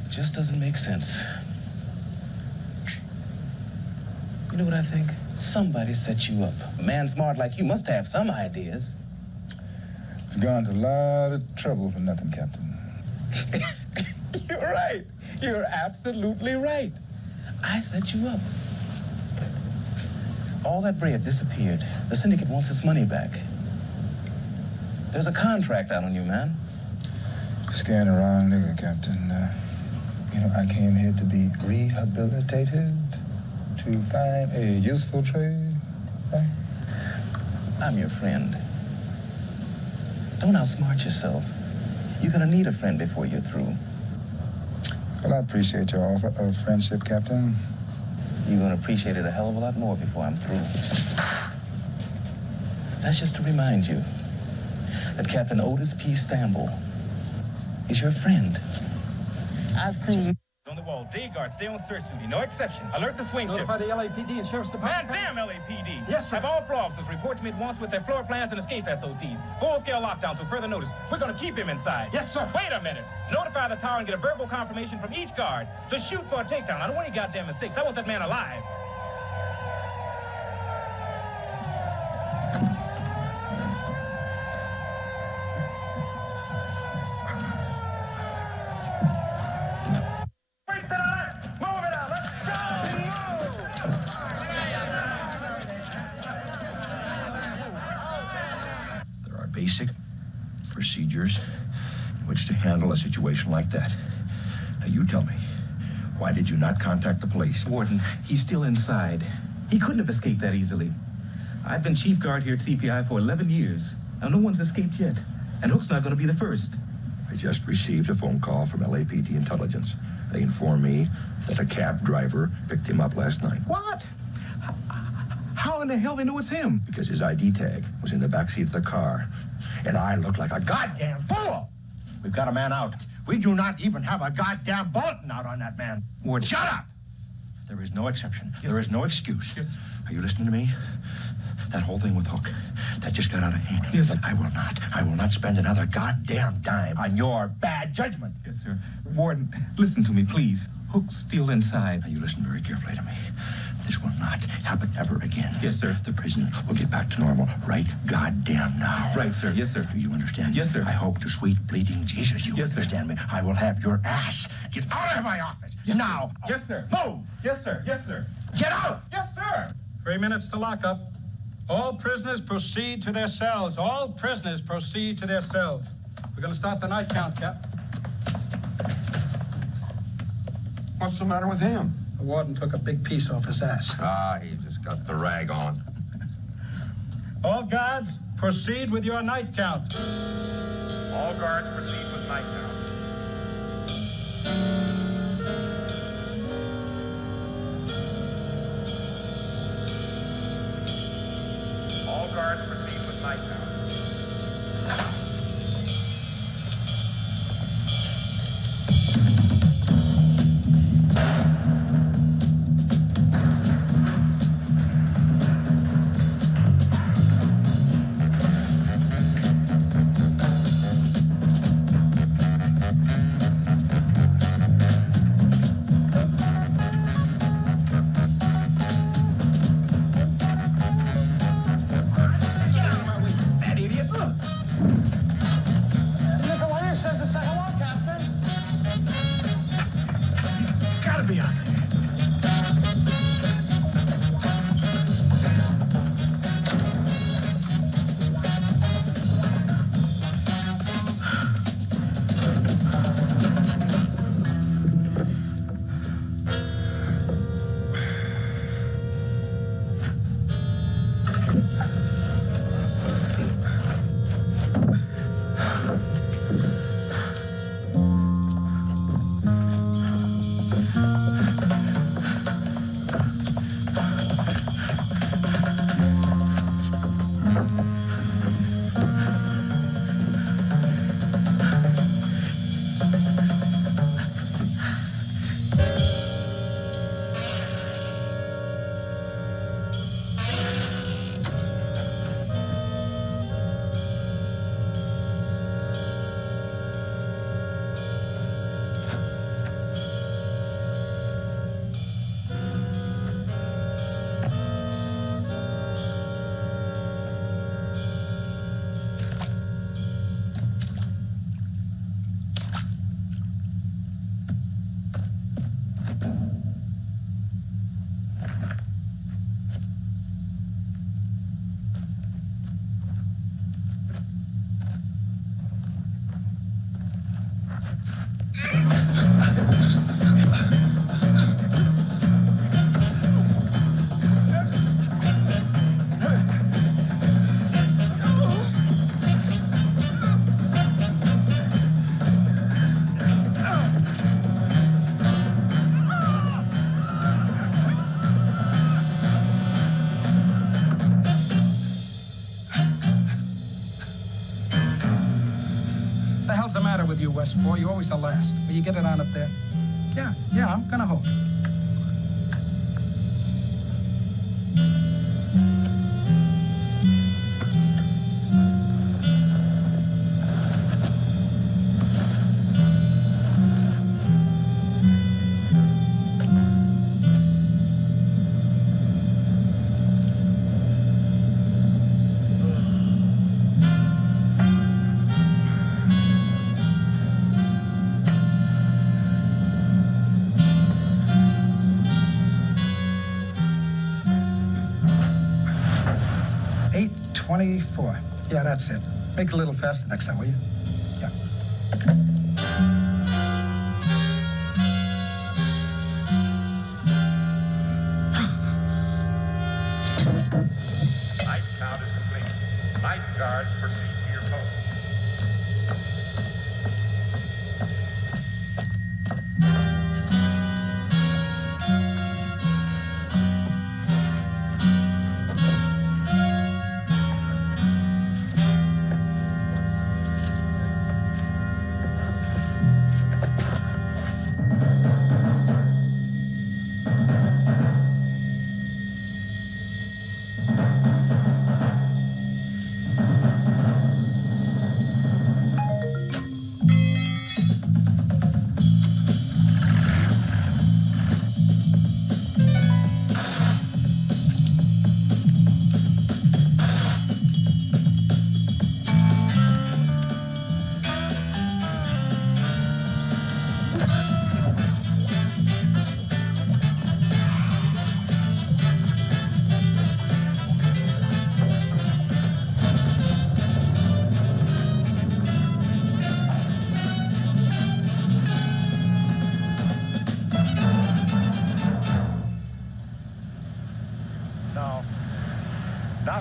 It just doesn't make sense. You know what I think? Somebody set you up. A man smart like you must have some ideas. You've gone to a lot of trouble for nothing, Captain. You're right. You're absolutely right. I set you up. All that bread disappeared. The syndicate wants its money back. There's a contract out on you, man. Scaring the wrong nigga, Captain. I came here to be rehabilitated, to find a useful trade. Right? I'm your friend. Don't outsmart yourself. You're gonna need a friend before you're through. Well, I appreciate your offer of friendship, Captain. You're gonna appreciate it a hell of a lot more before I'm through. That's just to remind you that Captain Otis P. Stamble is your friend. I was cruising on the wall. Day guard, stay on search duty. No exception. Alert the swing shift. Notify the LAPD and Sheriff's Department. Man, damn LAPD. Yes, sir. Have all floor officers report to me at once with their floor plans and escape SOPs. Full-scale lockdown till further notice. We're gonna keep him inside. Yes, sir. Wait a minute. Notify the tower and get a verbal confirmation from each guard to shoot for a takedown. I don't want any goddamn mistakes. I want that man alive. Basic procedures in which to handle a situation like that. Now, you tell me, why did you not contact the police? Warden, he's still inside. He couldn't have escaped that easily. I've been chief guard here at CPI for 11 years. Now, no one's escaped yet. And Hook's not going to be the first. I just received a phone call from LAPD intelligence. They informed me that a cab driver picked him up last night. What? How in the hell they know it's him? Because his ID tag was in the backseat of the car. And I look like a goddamn fool. We've got a man out. We do not even have a goddamn bulletin out on that man. Warden. Shut up! There is no exception. Yes. There is no excuse. Yes. Are you listening to me? That whole thing with Hook, that just got out of hand. Yes. I will not spend another goddamn dime on your bad judgment. Yes, sir. Warden, listen to me, please. Hook's still inside. Now, you listen very carefully to me. This will not happen ever again. Yes, sir. The prison will get back to normal right goddamn now. Right, sir. Yes, sir. Do you understand? Yes, sir. I hope to sweet bleeding Jesus you Yes, sir. understand me. I will have your ass. Get out of my office. Yes, now. sir. Yes, sir. Move. Yes, sir. Yes, sir. Get out. Yes, sir. 3 minutes to lockup. All prisoners proceed to their cells. All prisoners proceed to their cells. We're going to start the night count, Cap. What's the matter with him? The warden took a big piece off his ass. He just got the rag on. All guards, proceed with your night count. All guards proceed with night count. All guards proceed with night count. The hell's the matter with you, West boy? You're always the last. Will you get it on up there? Yeah, I'm gonna hope. Yeah, that's it. Make it a little faster next time, will you? Yeah. Night count is complete. Night guards proceed to your post.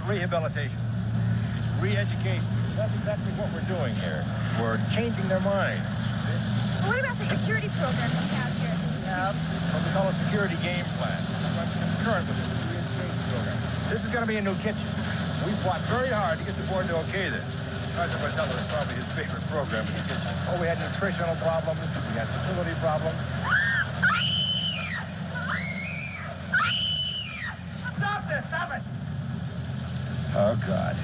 Rehabilitation. It's re-education. That's exactly what we're doing here. We're changing their minds. What about the security program we have here? Yeah, what we call a security game plan. I'm concurrent with this re-education program. This is going to be a new kitchen. We fought very hard to get the board to okay this. Sergeant Bartella is probably his favorite program in the kitchen. Oh, we had nutritional problems. We had facility problems. Stop this! Stop it! Oh, God.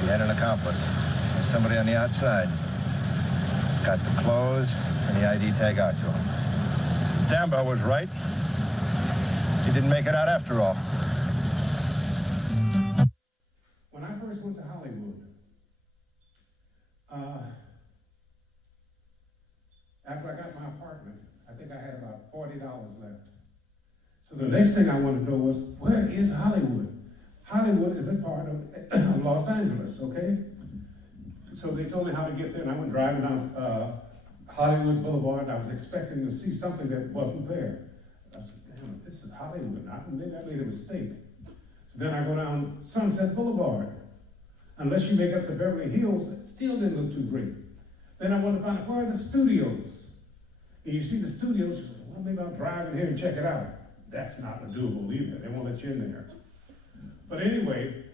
He had an accomplice. Somebody on the outside. Got the clothes and the ID tag out to him. Dambo was right. He didn't make it out after all. When I first went to Hollywood, after I got my apartment, I think I had about $40 left. So the next thing I wanted to know was, where is Hollywood? Hollywood is a part of Los Angeles, okay? So they told me how to get there, and I went driving down Hollywood Boulevard, and I was expecting to see something that wasn't there. I was like, damn, this is Hollywood. Maybe I made a mistake. So then I go down Sunset Boulevard. Unless you make up to Beverly Hills, it still didn't look too great. Then I wanted to find out, where are the studios? And you see the studios, well, maybe I'll drive in here and check it out. That's not doable either. They won't let you in there. But anyway,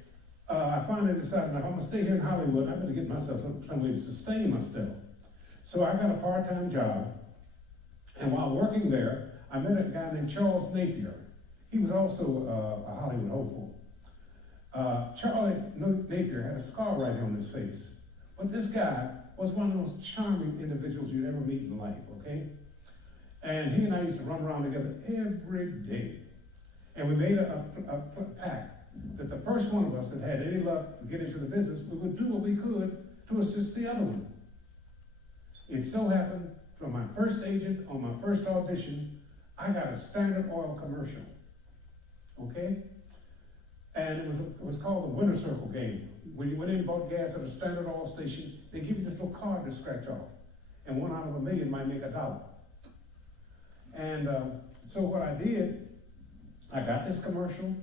I finally decided, now if I'm gonna stay here in Hollywood, I better get myself some way to sustain myself. So I got a part-time job, and while working there, I met a guy named Charles Napier. He was also a Hollywood hopeful. Charlie Napier had a scar right here on his face. But this guy was one of those charming individuals you'd ever meet in life, okay? And he and I used to run around together every day. And we made a pact that the first one of us that had any luck to get into the business, we would do what we could to assist the other one. It so happened, from my first agent on my first audition, I got a Standard Oil commercial, okay? And it was called the Winter Circle game. When you went in and bought gas at a Standard Oil station, they give you this little card to scratch off. and 1 out of 1,000,000 might make $1. And so what I did, I got this commercial,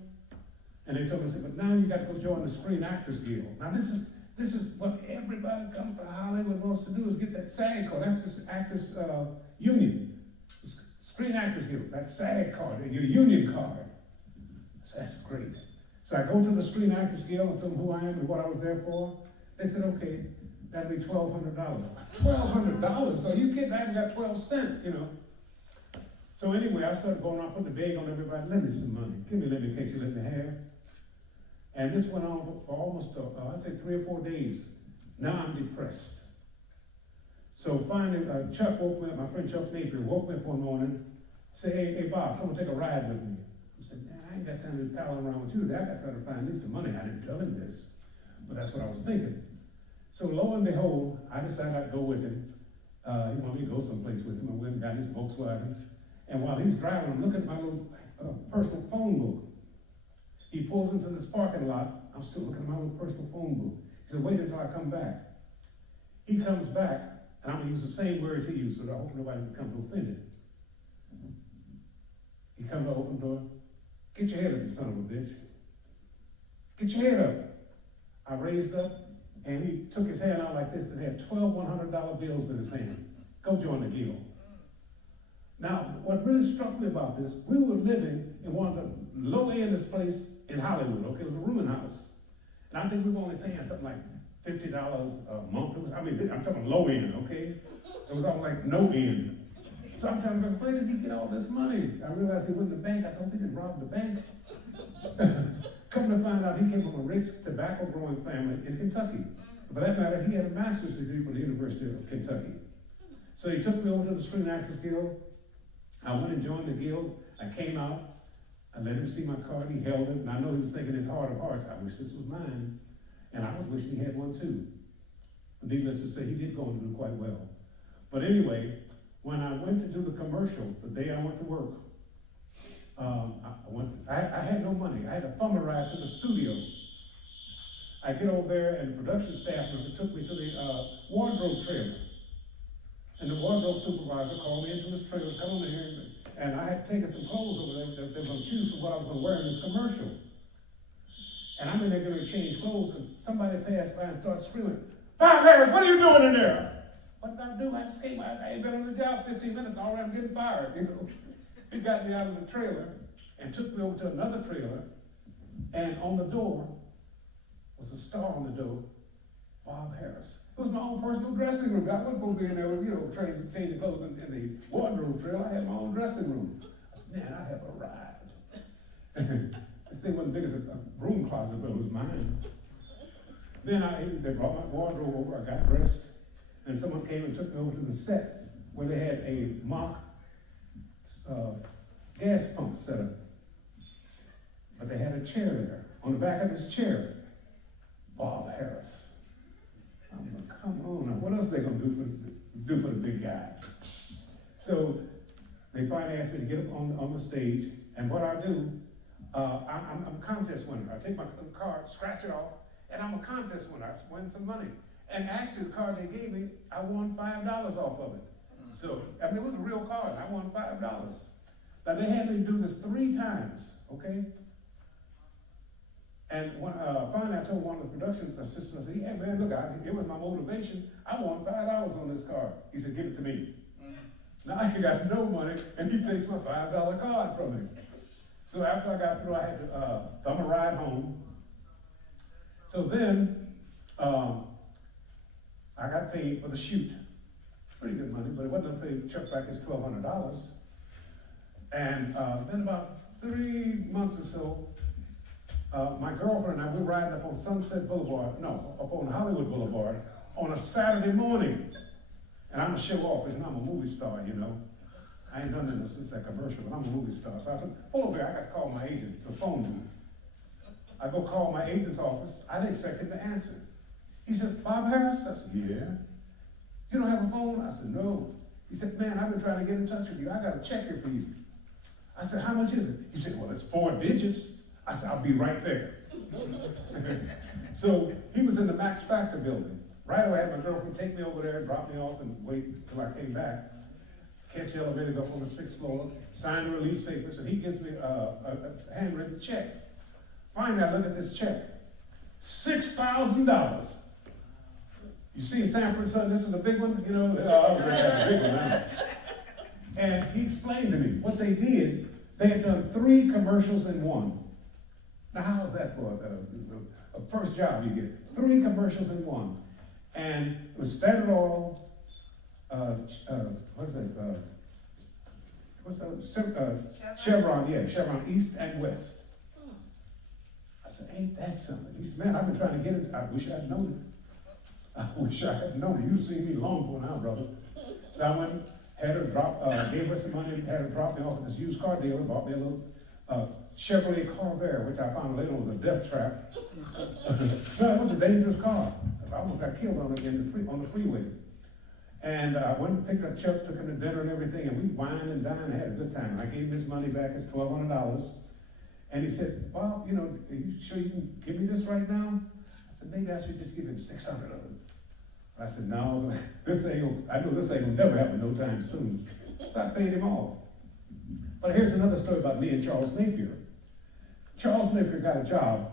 and they told me, but now you got to go join the Screen Actors Guild. Now this is what everybody comes to Hollywood wants to do, is get that SAG card. That's the Actors Union. Screen Actors Guild, that SAG card, and your union card. So that's great. So I go to the Screen Actors Guild and tell them who I am and what I was there for. They said, okay, that'll be $1,200. $1,200? So you kidding? I haven't got 12 cents, you know. So anyway, I started going around, putting the bag on everybody, lend me some money. Give me a little in case you let me have. And this went on for almost, I'd say 3 or 4 days. Now I'm depressed. So finally, Chuck woke me up, my friend Chuck Napier woke me up one morning, said, hey, Bob, come and take a ride with me. I said, man, I ain't got time to be palling around with you. I got to try to find me some money. I didn't tell him this, but that's what I was thinking. So lo and behold, I decided I'd go with him. He wanted me to go someplace with him. I went and got his Volkswagen. And while he's driving, I'm looking at my little personal phone book. He pulls into this parking lot. I'm still looking at my little personal phone book. He said, wait until I come back. He comes back, and I'm going to use the same words he used, so that I hope nobody becomes offended. He comes to open the door. Get your head up, you son of a bitch. Get your head up. I raised up, and he took his hand out like this and had 12 $100 bills in his hand. Go join the guild. Now, what really struck me about this, we were living in one of the low-endest place in Hollywood, okay? It was a rooming house. And I think we were only paying something like $50 a month. I'm talking low end, okay? It was all like no end. So I'm trying to remember, where did he get all this money? I realized he went in the bank. I thought he didn't rob the bank. Come to find out, he came from a rich tobacco-growing family in Kentucky. For that matter, he had a master's degree from the University of Kentucky. So he took me over to the Screen Actors Guild. I went and joined the guild. I came out. I let him see my card. He held it. And I know he was thinking in his heart of hearts, I wish this was mine. And I was wishing he had one too. But needless to say, he did go and do quite well. But anyway, when I went to do the commercial, the day I went to work, I had no money. I had a thumb ride to the studio. I get over there, and the production staff member took me to the wardrobe trailer. And the wardrobe supervisor called me into his trailer, come on in here, and I had taken some clothes over there that they were going to choose from what I was going to wear in this commercial. And I'm in there going to change clothes, and somebody passed by and started screaming, Bob Harris, what are you doing in there? What did I do? I just came out. I ain't been on the job 15 minutes, and already I'm getting fired, you know. He got me out of the trailer and took me over to another trailer, and on the door was a star on the door, Bob Harris. It was my own personal dressing room. I wasn't supposed to be in there with, changing clothes in the wardrobe trailer. I had my own dressing room. I said, man, I have arrived. This thing wasn't big as a room closet, but it was mine. Then they brought my wardrobe over. I got dressed, and someone came and took me over to the set where they had a mock gas pump set up. But they had a chair there. On the back of this chair, Bob Harris. I'm like, come on now, what else are they gonna do for the big guy? So they finally asked me to get up on the stage, and what I do, I'm a contest winner. I take my card, scratch it off, and I'm a contest winner. I win some money. And actually, the card they gave me, I won $5 off of it. So, it was a real card. I won $5. Now, they had me do this 3 times, okay? And when, finally, I told one of the production assistants, I said, yeah, man, look, it was my motivation. I won $5 on this card. He said, give it to me. Now I got no money, and he takes my $5 card from me. So after I got through, I had to thumb a ride home. So then, I got paid for the shoot. Pretty good money, but it wasn't enough to check back his $1,200. And then about 3 months or so, my girlfriend and I, we were riding up on up on Hollywood Boulevard on a Saturday morning. And I'm a show off, because I'm a movie star, you know. I ain't done that since that commercial, but I'm a movie star. So I said, pull over here, I got to call my agent, the phone booth. I go call my agent's office. I didn't expect him to answer. He says, Bob Harris? I said, yeah. You don't have a phone? I said, no. He said, man, I've been trying to get in touch with you. I got a check here for you. I said, how much is it? He said, well, it's 4 digits. I said, I'll be right there. So he was in the Max Factor building, Right away, I had my girlfriend take me over there, drop me off, and wait until I came back. Catch the elevator, go up on the 6th floor, sign the release papers, and he gives me a handwritten check. Finally, I look at this check. $6,000. You see Sanford Son, this is a big one, you know? I was a big one, huh? And he explained to me what they did. They had done 3 commercials in one. Now, how is that for a first job you get? 3 commercials in one. And it was Standard Oil, Chevron, Chevron East and West. I said, ain't that something? He said, man, I've been trying to get it. I wish I had known it. I wish I had known it. You've seen me long before now, brother. So I went, had her drop, gave her some money, had her drop me off at this used car dealer, bought me a little Chevrolet Corvair, which I found later was a death trap. No, it was a dangerous car. I almost got killed on it on the freeway. And I went and picked up Chuck, took him to dinner and everything, and we wined and dined and had a good time. I gave him his money back, it's $1,200. And he said, Bob, you know, are you sure you can give me this right now? I said, maybe I should just give him 600 of it. I said, no, I know this ain't gonna never happen no time soon. So I paid him off. But here's another story about me and Charles Napier. Charles Napier got a job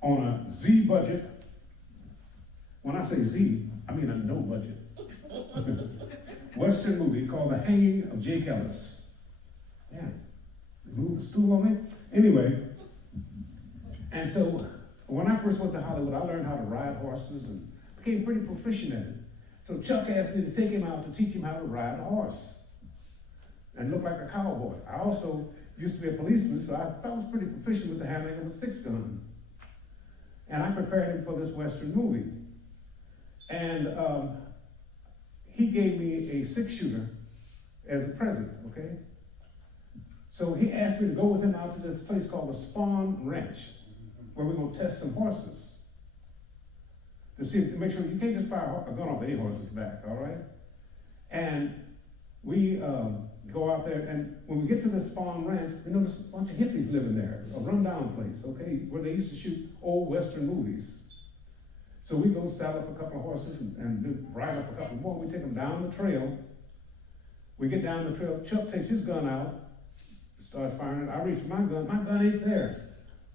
on a Z budget. When I say Z, I mean a no budget. Western movie called The Hanging of Jake Ellis. Yeah, they moved the stool on me. Anyway, and so when I first went to Hollywood, I learned how to ride horses and became pretty proficient at it. So Chuck asked me to take him out to teach him how to ride a horse and look like a cowboy. I also used to be a policeman, so I was pretty proficient with the handling of a 6-gun. And I prepared him for this Western movie. And he gave me a 6-shooter as a present, okay? So he asked me to go with him out to this place called the Spawn Ranch, where we're gonna test some horses. To make sure you can't just fire a gun off any horse's back, all right? And we go out there, and when we get to the Spawn Ranch, we notice a bunch of hippies living there, a rundown place, okay, where they used to shoot old Western movies. So we go saddle up a couple of horses and ride up a couple more. We take them down the trail. We get down the trail. Chuck takes his gun out, starts firing it. I reach for my gun. My gun ain't there.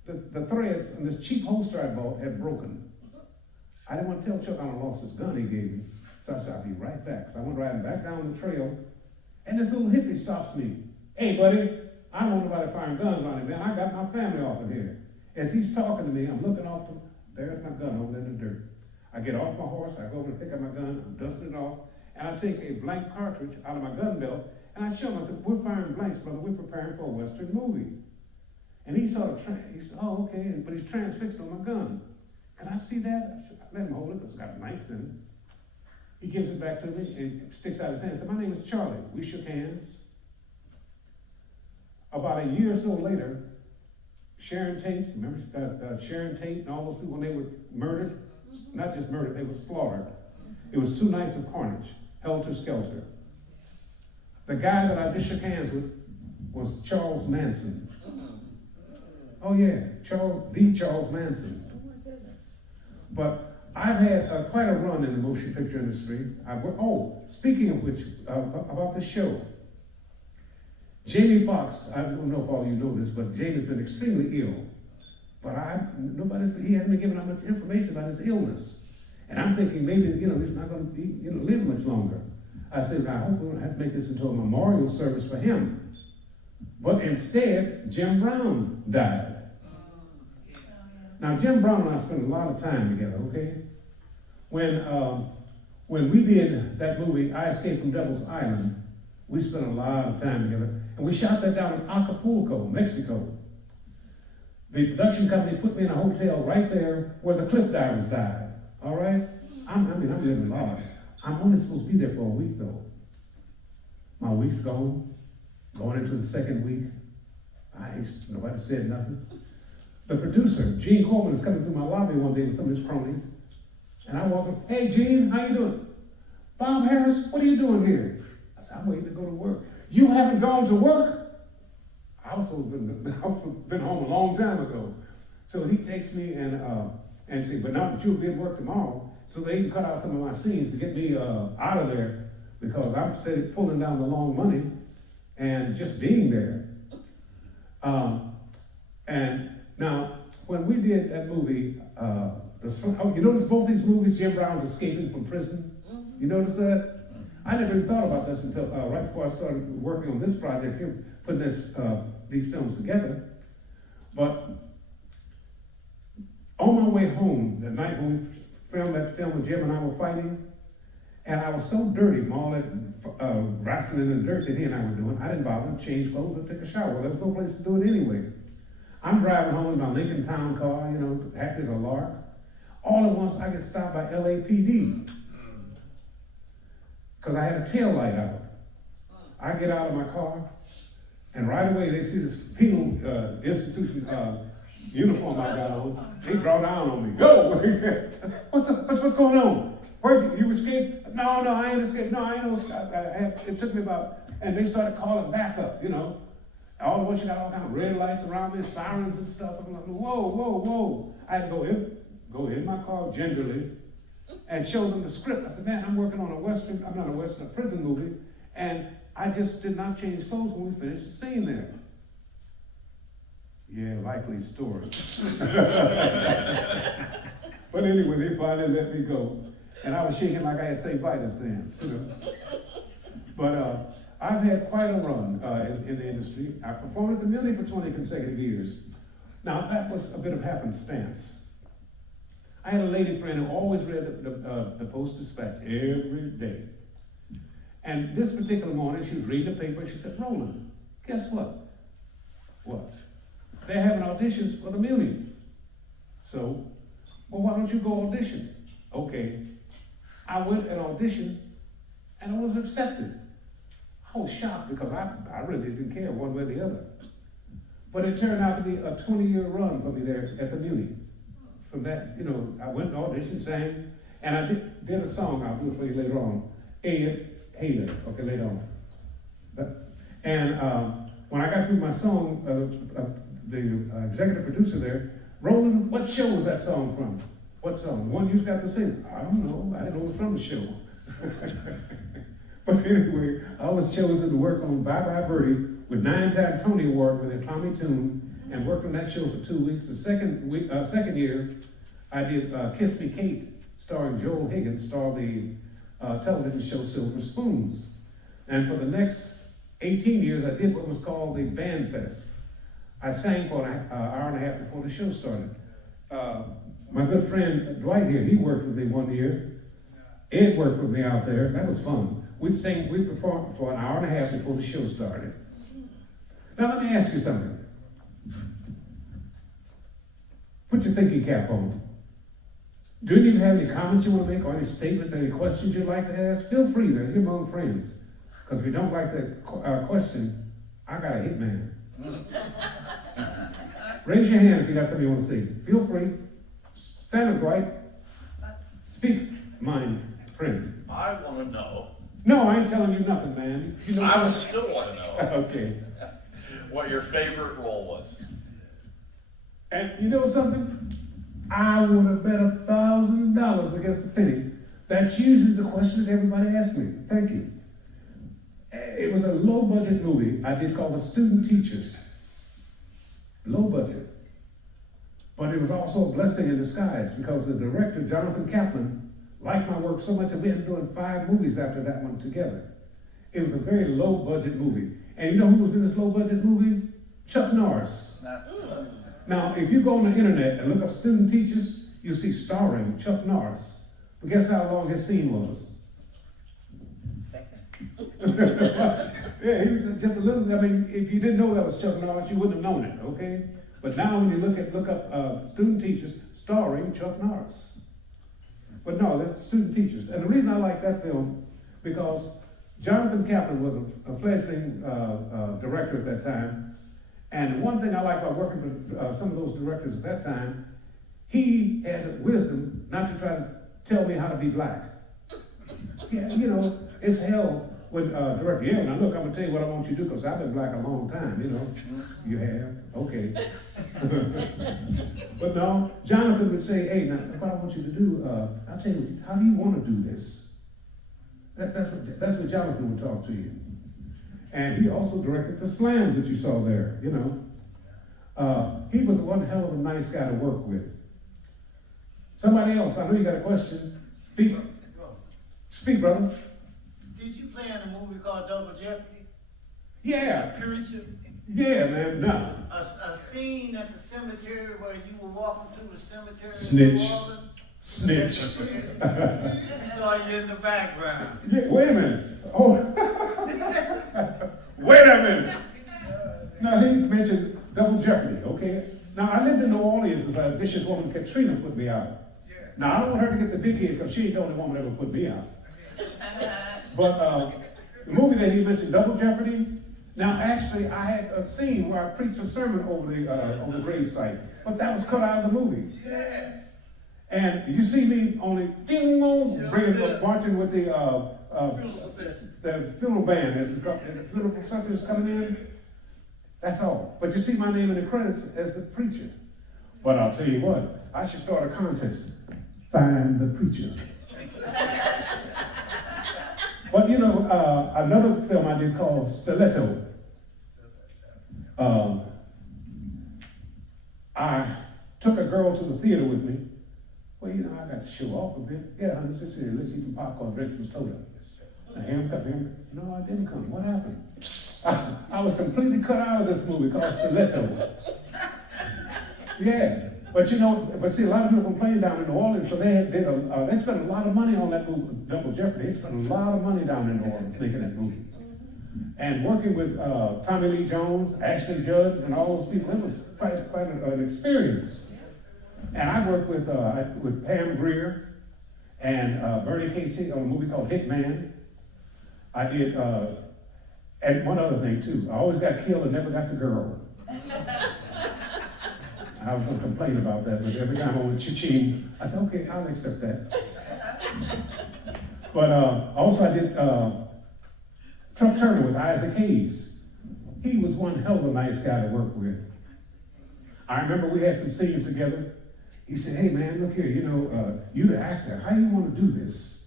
The threads on this cheap holster I bought had broken. I didn't want to tell Chuck I lost his gun he gave me. So I said, I'll be right back. So I went riding back down the trail, and this little hippie stops me. Hey, buddy, I don't want nobody firing guns on him, man. I got my family off of here. As he's talking to me, I'm looking off to him. There's my gun over in the dirt. I get off my horse, I go over to pick up my gun, I'm dusting it off, and I take a blank cartridge out of my gun belt, and I show him, I said, we're firing blanks, brother, we're preparing for a Western movie. And he sort of, he said, oh, okay, but he's transfixed on my gun. Can I see that? I let him hold it, because it's got blanks in it. He gives it back to me and sticks out his hand and said, my name is Charlie. We shook hands. About a year or so later, Sharon Tate, remember Sharon Tate and all those people, when they were murdered? Not just murdered, they were slaughtered. It was 2 nights of carnage, helter skelter. The guy that I just shook hands with was Charles Manson. Oh yeah, Charles Manson. But I've had quite a run in the motion picture industry. Speaking of which, about this show, Jamiee Foxx, I don't know if all of you know this, but Jamie's been extremely ill. But he hasn't been given out much information about his illness. And I'm thinking maybe, he's not going to live much longer. I said, I hope we don't have to make this into a memorial service for him. But instead, Jim Brown died. Now, Jim Brown and I spent a lot of time together, okay? When we did that movie, I Escaped from Devil's Island, we spent a lot of time together. And we shot that down in Acapulco, Mexico. The production company put me in a hotel right there where the cliff divers died, all right? I'm living large. I'm only supposed to be there for a week, though. My week's gone, going into the second week. Nobody said nothing. The producer, Gene Coleman, is coming through my lobby one day with some of his cronies. And I walk up, hey, Gene, how you doing? Bob Harris, what are you doing here? I said, I'm waiting to go to work. You haven't gone to work? I was been home a long time ago. So he takes me and says, but now that you'll be at work tomorrow, so they even cut out some of my scenes to get me out of there because I'm steady pulling down the long money and just being there. And now, when we did that movie, you notice both these movies, Jim Brown's escaping from prison? You notice that? I never even thought about this until right before I started working on this project here, putting these films together. But on my way home, the night when we filmed that film when Jim and I were fighting, and I was so dirty from all that wrestling in the dirt that he and I were doing, I didn't bother to change clothes or take a shower. Well, there was no place to do it anyway. I'm driving home in my Lincoln Town car, you know, happy as a lark. All at once, I get stopped by LAPD because I had a tail light out. I get out of my car, and right away they see this penal institution uniform I got on. They draw down on me. Go! What's going on? Where you escaped? No, I ain't escaped. No, I ain't no escaped. It took me about, and they started calling backup, you know. All of once you got all kind of red lights around me, sirens and stuff. I'm like, whoa. I had to go in my car gingerly and show them the script. I said, man, I'm working on a prison movie, and I just did not change clothes when we finished the scene there. Yeah, likely story. But anyway, they finally let me go. And I was shaking like I had St. Vitus dance, you know. But I've had quite a run in the industry. I performed at the Millie for 20 consecutive years. Now, that was a bit of happenstance. I had a lady friend who always read the Post-Dispatch every day. And this particular morning, she was reading the paper, and she said, Roland, guess what? What? They're having auditions for the Millie. So, well, why don't you go audition? Okay. I went and auditioned, and I was accepted. I was shocked because I really didn't care one way or the other. But it turned out to be a 20-year run for me there at the Muni. From that, you know, I went and auditioned, sang, and I did a song. I'll do it for you later on. Hater, okay, later on. And when I got through my song, the executive producer there, Roland, what show was that song from? What song? The one you just got to sing? I don't know. I didn't know it was from the show. But anyway, I was chosen to work on Bye Bye Birdie with 9-time Tony Award with a Tommy Tune, and worked on that show for 2 weeks. The second year, I did Kiss Me Kate, starring Joel Higgins, starred the television show Silver Spoons. And for the next 18 years, I did what was called the Band Fest. I sang for an hour and a half before the show started. My good friend Dwight here, he worked with me one year. Ed worked with me out there. That was fun. We'd perform for an hour and a half before the show started. Now let me ask you something. Put your thinking cap on. Do any of you have any comments you want to make, or any statements, any questions you'd like to ask? Feel free to, you're among friends. Because if you don't like that question, I got a hitman. Raise your hand if you got something you want to say. Feel free. Stand up, Dwight. Speak, my friend. I want to know. No, I ain't telling you nothing, man. You know I would still want to know. Okay. What your favorite role was. And you know something? I would have bet $1,000 against a penny. That's usually the question that everybody asks me. Thank you. It was a low-budget movie I did called The Student Teachers. Low budget. But it was also a blessing in disguise because the director, Jonathan Kaplan, liked my work so much that we ended up doing 5 movies after that one together. It was a very low-budget movie. And you know who was in this low-budget movie? Chuck Norris. Now, if you go on the internet and look up Student Teachers, you'll see starring Chuck Norris. But guess how long his scene was? Yeah, he was just a little, I mean, if you didn't know that was Chuck Norris, you wouldn't have known it, okay? But now when you look up Student Teachers starring Chuck Norris. But no, that's Student Teachers. And the reason I like that film, because Jonathan Kaplan was a fledgling director at that time. And one thing I like about working with some of those directors at that time, he had wisdom not to try to tell me how to be black. Yeah, you know, it's hell when director, yeah, now look, I'm gonna tell you what I want you to do because I've been black a long time, you know. You have? Okay. But no, Jonathan would say, hey, now, what I want you to do, I'll tell you, how do you want to do this? That's what Jonathan would talk to you. And he also directed the slams that you saw there, you know. He was one hell of a nice guy to work with. Somebody else, I know you got a question. Speak. Speak, brother. Did you play in a movie called Double Jeopardy? Yeah. Preacher? Yeah, man, no. A scene at the cemetery where you were walking through the cemetery Snitch. in New Orleans? Snitch. I saw you in the background. Yeah, wait a minute. Oh. Wait a minute. Now, he mentioned Double Jeopardy, okay? Now, I lived in New Orleans with a vicious woman, Katrina, put me out. Now, I don't want her to get the big hit because she ain't the only woman that ever put me out. But the movie that he mentioned, Double Jeopardy, now actually I had a scene where I preached a sermon over the gravesite, but that was cut out of the movie. Yeah. And you see me only marching with the funeral band as the funeral procession is coming in. That's all. But you see my name in the credits as the preacher. But I'll tell you what, I should start a contest. Find the preacher. But you know, another film I did called Stiletto. I took a girl to the theater with me. Well, you know, I got to show off a bit. Yeah, honey, just here. Let's eat some popcorn, drink some soda. No, I didn't come. What happened? I was completely cut out of this movie called Stiletto. Yeah, but you know, see, a lot of people complain down in New Orleans, so they spent a lot of money on that movie, Double Jeopardy. They spent a lot of money down in New Orleans making that movie. And working with Tommy Lee Jones, Ashley Judd, and all those people, it was quite an experience. And I worked with Pam Grier and Bernie Casey on a movie called Hitman. I did, and one other thing too, I always got killed and never got the girl. I was going to complain about that, but every time I went cha-ching, I said, okay, I'll accept that. But also I did Truck Turner with Isaac Hayes. He was one hell of a nice guy to work with. I remember we had some scenes together. He said, hey man, look here, you know, you're the actor. How do you want to do this?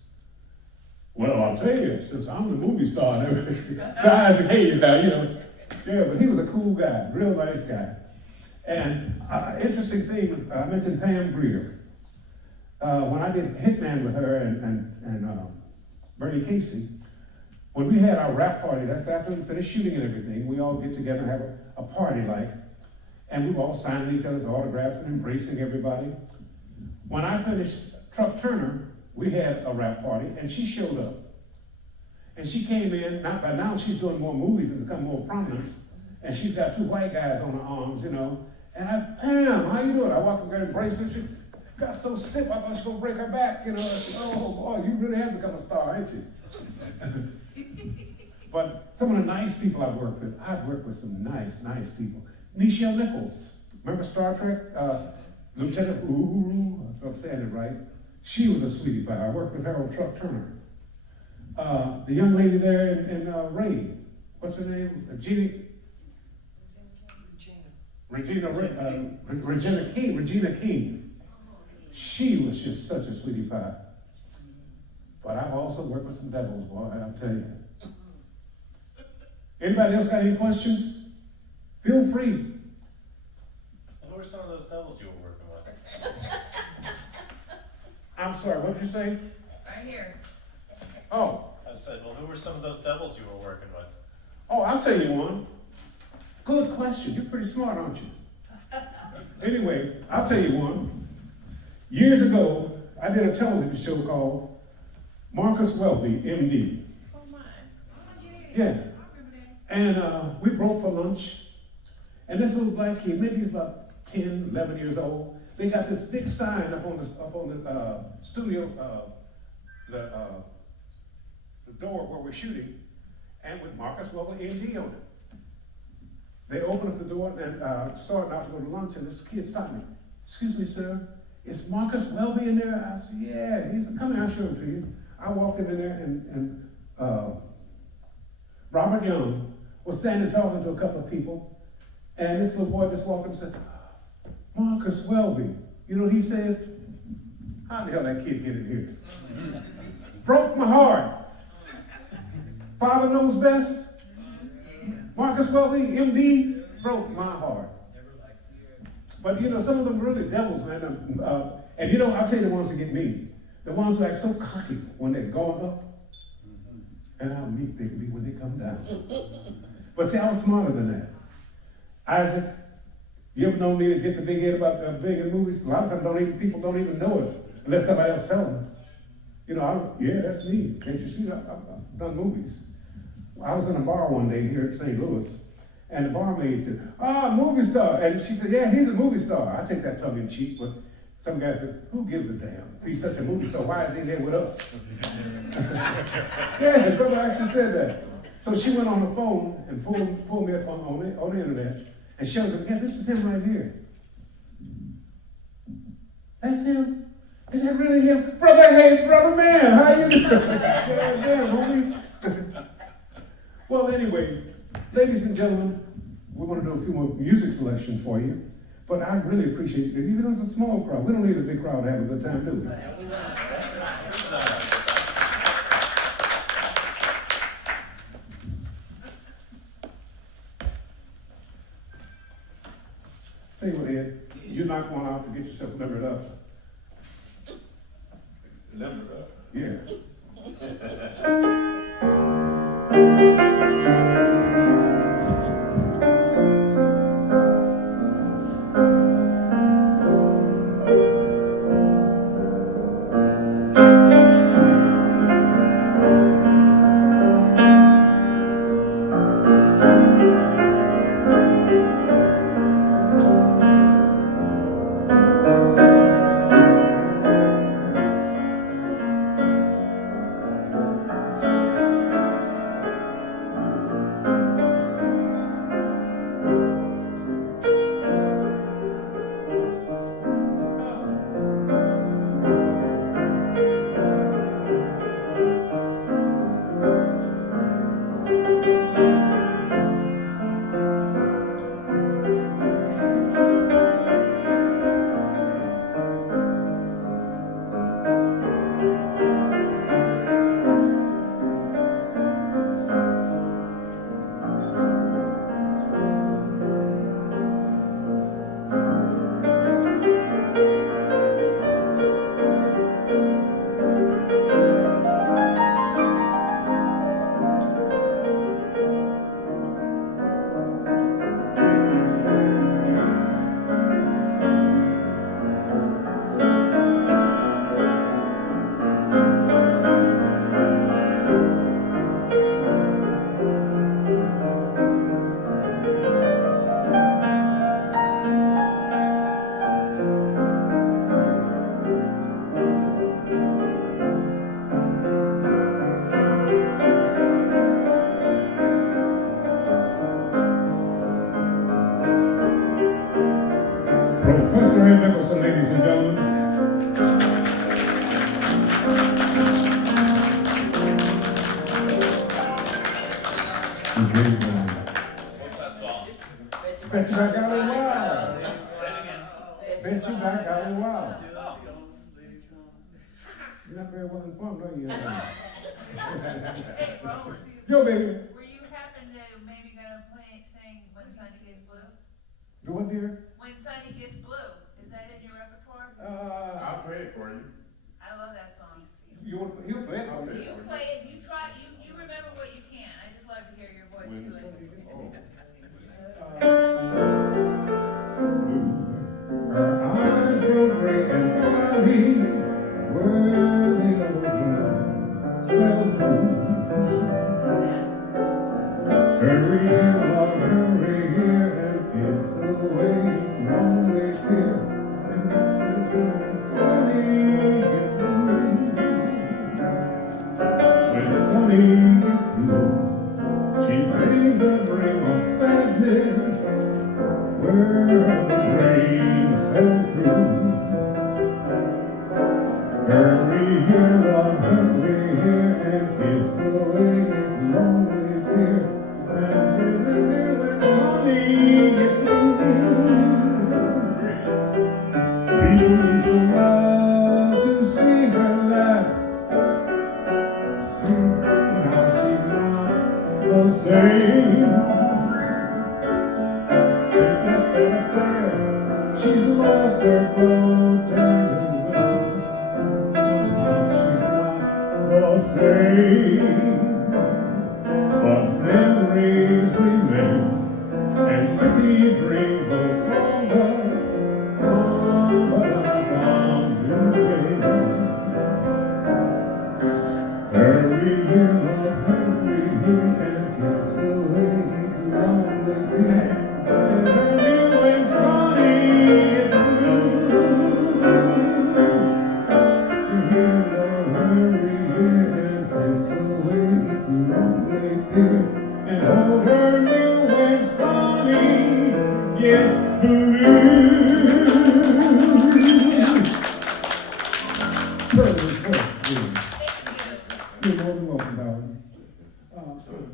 Well, I'll tell you, since I'm the movie star and everything, so Isaac Hayes now, you know. Yeah, but he was a cool guy, real nice guy. And interesting thing, I mentioned Pam Grier. When I did Hitman with her and Bernie Casey, when we had our rap party, that's after we finished shooting and everything, we all get together and have a party like, and we were all signing each other's autographs and embracing everybody. When I finished Truck Turner, we had a rap party, and she showed up. And she came in, by now she's doing more movies and become more prominent, and she's got two white guys on her arms, you know. And Pam, how you doing? I walked up there and embraced her. She got so stiff, I thought she was going to break her back, you know. Said, oh, boy, you really have become a star, ain't you? But some of the nice people I've worked with some nice people. Nichelle Nichols, remember Star Trek? Lieutenant, if I'm saying it right. She was a sweetie pie. I worked with her on Truck Turner. The young lady there in Ray, what's her name? Regina King. She was just such a sweetie pie. But I've also worked with some devils, boy, I'll tell you. Anybody else got any questions? Feel free. Who are some of those devils you were working with? I'm sorry, what did you say? Right here. Oh. I said, well, who were some of those devils you were working with? Oh, I'll tell you one. Good question. You're pretty smart, aren't you? Anyway, I'll tell you one. Years ago, I did a television show called Marcus Welby, MD. Oh my. Yeah. And we broke for lunch. And this little black kid, maybe he's about 10, 11 years old. They got this big sign up on the studio, the door where we're shooting, and with Marcus Welby, MD on it. They opened up the door and started out to go to lunch, and this kid stopped me. Excuse me, sir, is Marcus Welby in there? I said, yeah. He said, come here, I'll show him to you. I walked in there, and Robert Young was standing talking to a couple of people, and this little boy just walked up and said, Marcus. Marcus Welby. You know what he said? How the hell that kid get in here? Broke my heart. Father knows best. Marcus Welby, MD, broke my heart. But you know, some of them really devils, man. And you know, I'll tell you the ones that get me. The ones who act so cocky when they're going up, and how meek they can be when they come down. But see, I was smarter than that. Isaac, you ever known me to get the big head about being in movies? A lot of times people don't even know it unless somebody else tells them. You know, yeah, that's me. Can't you see that? I've done movies. I was in a bar one day here at St. Louis, and the barmaid said, movie star. And she said, yeah, he's a movie star. I take that tongue in cheek, but some guy said, who gives a damn? If he's such a movie star, why is he there with us? Yeah, the brother actually said that. So she went on the phone and pulled me up on the internet and showed me, yeah, this is him right here. That's him? Is that really him? Brother, hey, brother man, how you doing? Yeah, homie. Well, anyway, ladies and gentlemen, we're going to do a few more music selections for you. But I really appreciate it. Even though it's a small crowd, we don't need a big crowd to have a good time, do we? Tell you what, Ed, you knock one out to get yourself limbered up. Limbered up? Yeah. Professor Ed Nicholson, ladies and gentlemen. Bet you back out a while. Bet you back out a while. You're not very well informed, are you? Yo, baby. Were you happen to maybe gonna sing When Sunny Gets Blue? Do what, dear? When Sunny Gets Blue. Is that in your repertoire? I'll play it for you. I love that song. He'll play it for me. You play it, you try, you remember what you can. I just like to hear your voice do it. Her eyes grow gray and cloudy, where they go spell hurry, love, hurry here and kiss away lonely tear. When Sunny gets blue, she brings a dream of sadness where the rains fell through. Hurry here, love, hurry here and kiss away his lonely tear. And when Sunny gets blue, used to love to see her laugh. See how she's not the same. Since that sad affair, she's lost her protected way. How she's not the same. But memories remain, and pretty dreams will come over. But I found you again. Hurry here, love, hurry here, and kiss the way he's lonely too. And her new and sunny is blue. Here, love, hurry here, and kiss the way he's lonely too. And hold her new and sunny, yes, blue. You're more than welcome, darling.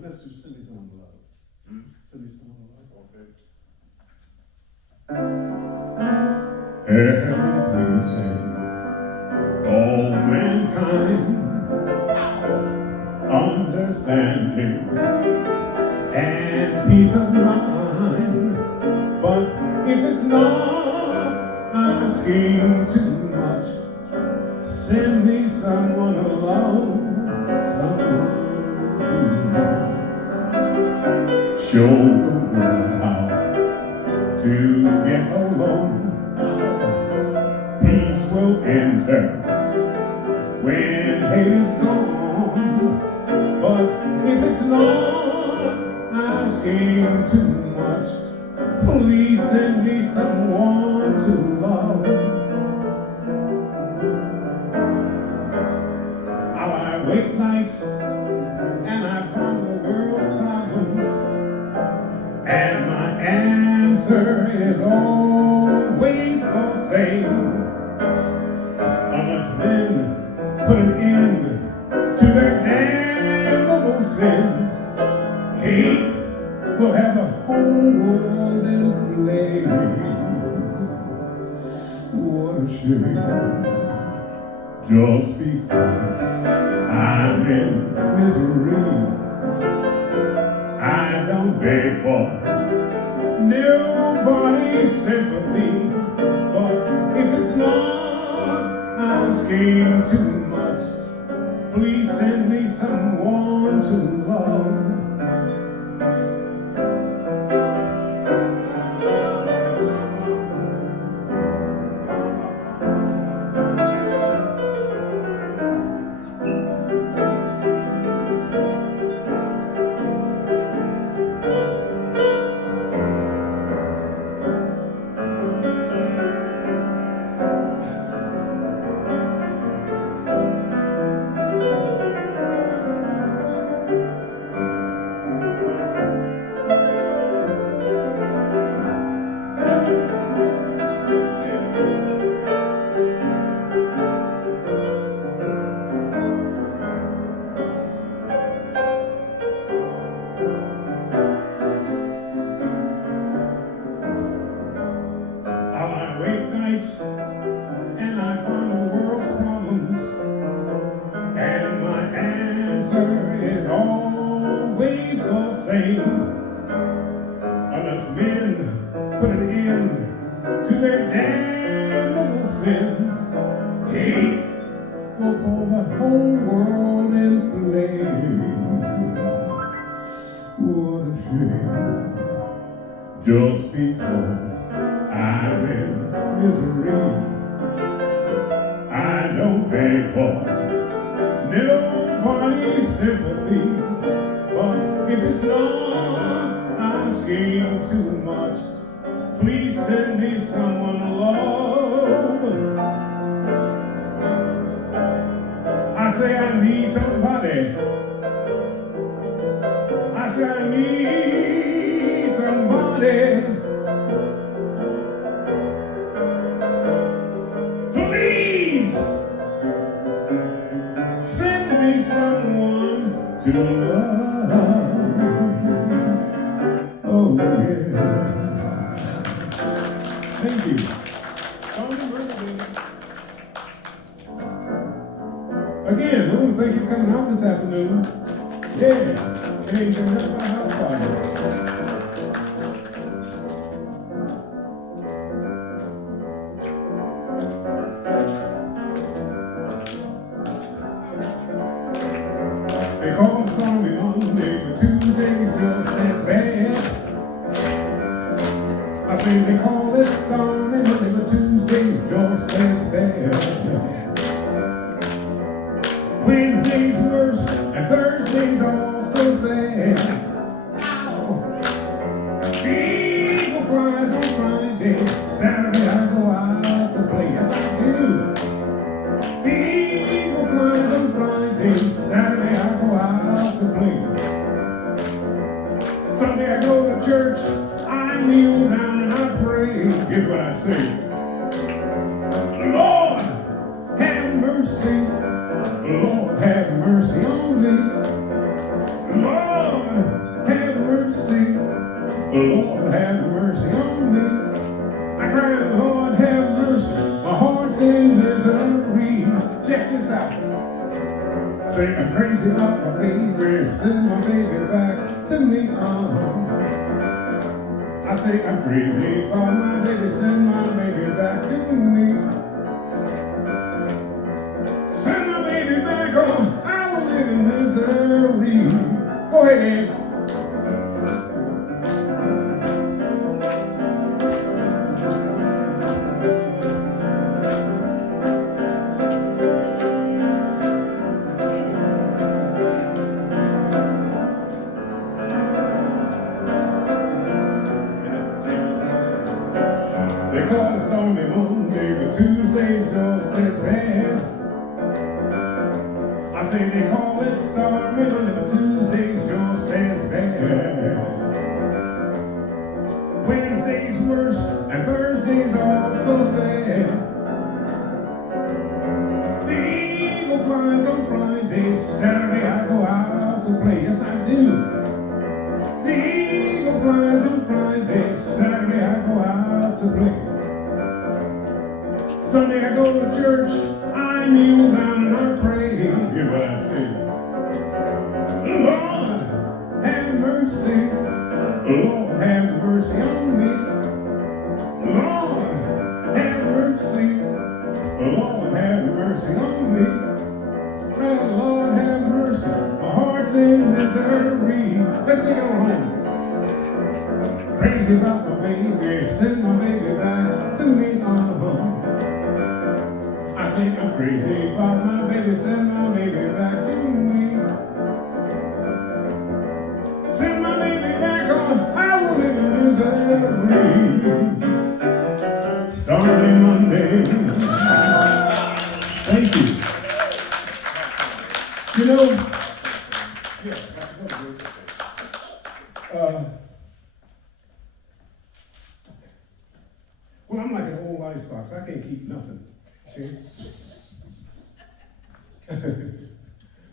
Let's do Send Me Someone to Love. Send Me Someone to Love. Okay. Heaven, please send all mankind understanding and peace of mind. But if it's not asking too much, send me someone alone, someone to show the world how to get along. Peace will enter when hate is gone. But if it's not asking too much, please send me someone to love. I wait nights and I ponder the world's problems, and my answer is always the same. Unless men put an end to their damnable sins, hate will have the whole world in flames. What a shame. Just because I'm in misery, I don't beg for nobody's sympathy. But if it's not asking too much, please send me someone to love. And I find the world's problems, and my answer is always the same. Unless men put an end to their damnable sins, hate will pour the whole world in flames. What a shame. Just because I'm in misery, I don't beg for nobody's sympathy. But if it's not asking too much, please send me someone to love. I say I need somebody. I say I need somebody. Please send me someone to love. Oh yeah. Thank you. thank you for coming out this afternoon. Yeah, hey, that's my house party. They call it stormy Monday, but Tuesday's just as bad. I say they call it stormy Monday, but Tuesday's just as bad. Wednesday's worse, and Thursday's also sad. Ow. The eagle flies on Friday, Saturday I go out to play. Yes, I do. The eagle flies on Friday, Saturday I go out to play. Sunday I go to church, I kneel down and I pray. Here's what I say. Lord, have mercy. Lord, have mercy on me. Lord, have mercy. Lord, have mercy on me. I cry, Lord, have mercy. My heart's in misery. Check this out. Say I'm crazy about my baby. Send my baby back to me. I say I'm crazy about my baby. Send my baby back to me. Send my baby back home. I will live in misery. Go ahead, Ed. They call it stormy Monday, but Tuesday's just as bad. I say they call it stormy Monday, but Tuesday's just as bad. Wednesday's worse, and Thursday's also sad. The eagle flies on Friday, Saturday I go out to play. Yes, I do. The eagle flies on Friday, Saturday I go out to play. Sunday I go to church, I kneel down and I pray. Hear what I say. Lord, have mercy. Lord, have mercy on me. Lord, have mercy. Lord, have mercy on me. Oh, Lord, have mercy. My heart's in misery. Let's take it on home. Crazy about my baby. Send my baby back to me. I say I'm crazy about my baby, send my baby back to me. Send my baby back home, I will live in misery. Starting Monday. Thank you. You know, well, I'm like an old icebox. I can't keep nothing.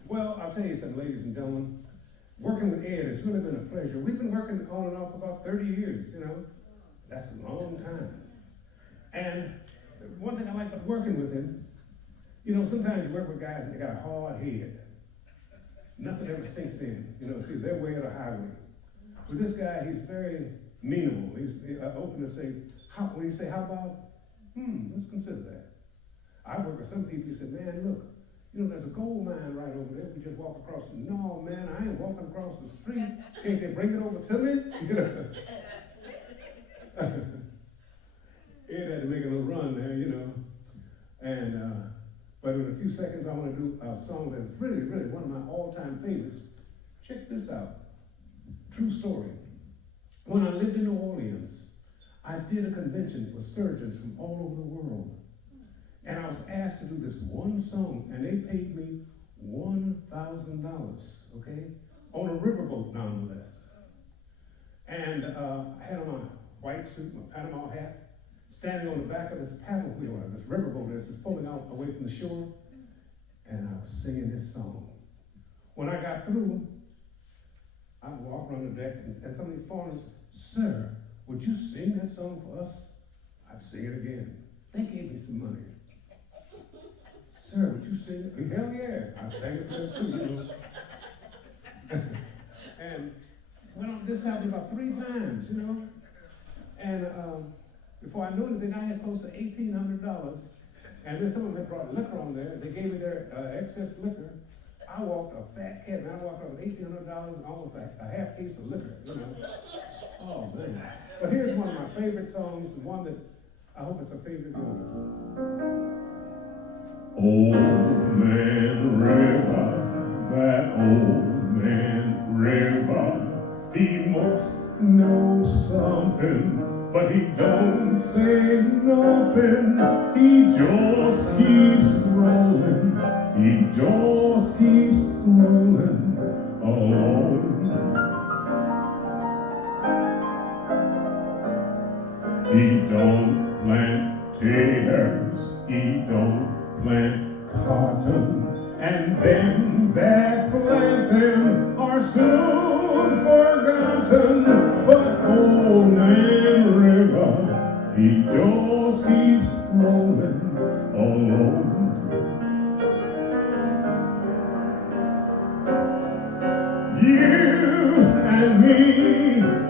Well, I'll tell you something, ladies and gentlemen. Working with Ed has really been a pleasure. We've been working on and off about 30 years, you know. That's a long time. And one thing I like about working with him, you know, sometimes you work with guys and they got a hard head. Nothing ever sinks in. You know, see, they're way of the highway. With this guy, he's very meanable. He's open to say, when you say, how about, let's consider that. I work with some people who say, man, look, you know, there's a gold mine right over there. We just walk across. No, man, I ain't walking across the street. Can't they bring it over to me? Ed had to make a little run there, you know. And, but in a few seconds, I want to do a song that's really, really one of my all-time favorites. Check this out. True story. When I lived in New Orleans, I did a convention for surgeons from all over the world. And I was asked to do this one song, and they paid me $1,000, okay? On a riverboat, nonetheless. And I had on my white suit, my Panama hat, standing on the back of this paddle wheel, this riverboat that's just pulling out away from the shore, and I was singing this song. When I got through, I walked around the deck, and some of these foreigners, sir, would you sing that song for us? I'd sing it again. They gave me some money. Sir, would you sing it? Hell yeah, sang it to them too, you know. And well, this happened about 3 times, you know. And before I knew anything, I had close to $1,800. And then some of them had brought liquor on there. They gave me their excess liquor. I walked a fat cat, man. I walked out with $1,800, almost a half case of liquor, you know. Oh, man. But here's one of my favorite songs, the one that I hope it's a favorite of yours. Old Man River, that old man River, he must know something, but he don't say nothing. He just keeps rolling. He just keeps rolling along. He don't plant taters. He don't plant cotton, and them that plant them are soon forgotten. But old man River, he just keeps rolling along. You and me,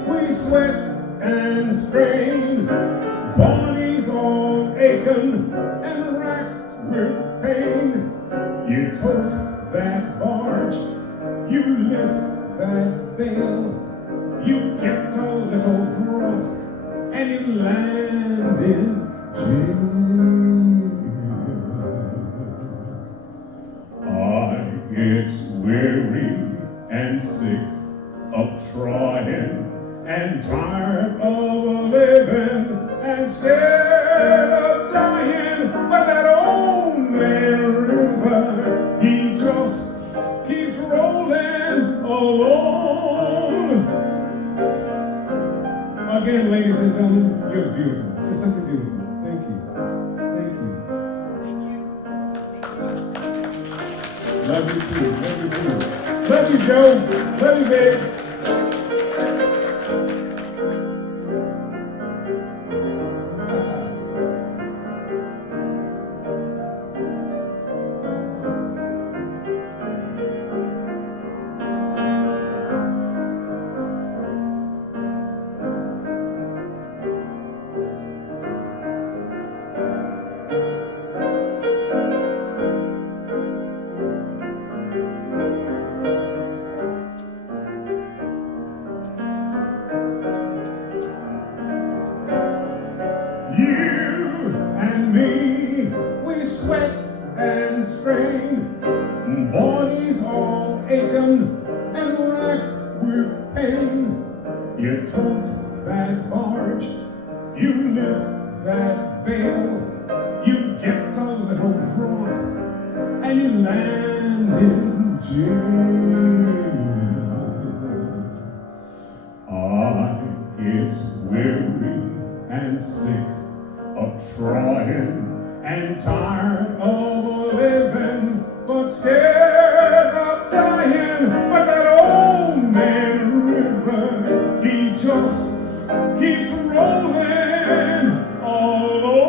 we sweat and strain, bodies all aching and racked with pain. You tote that barge, you lift that bale, you get a little drunk, and you land in jail. I get weary and sick of trying, and tired of living, and scared of dying. But that old man River, he just keeps rolling along. Again, ladies and gentlemen, you're beautiful. Just simply beautiful. Thank you. Thank you. Love you too. Love you too. Love you, Joe. Love you, babe. You and me, we sweat and strain, bodies all aching and racked with pain. You tote that barge, you lift that bale, you get a little drunk, and you land in jail. I get weary and sick of trying, and tired of living, but scared of dying. But that old man River, he just keeps rolling along.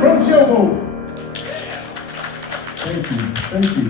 From Showboat. Thank you. Thank you.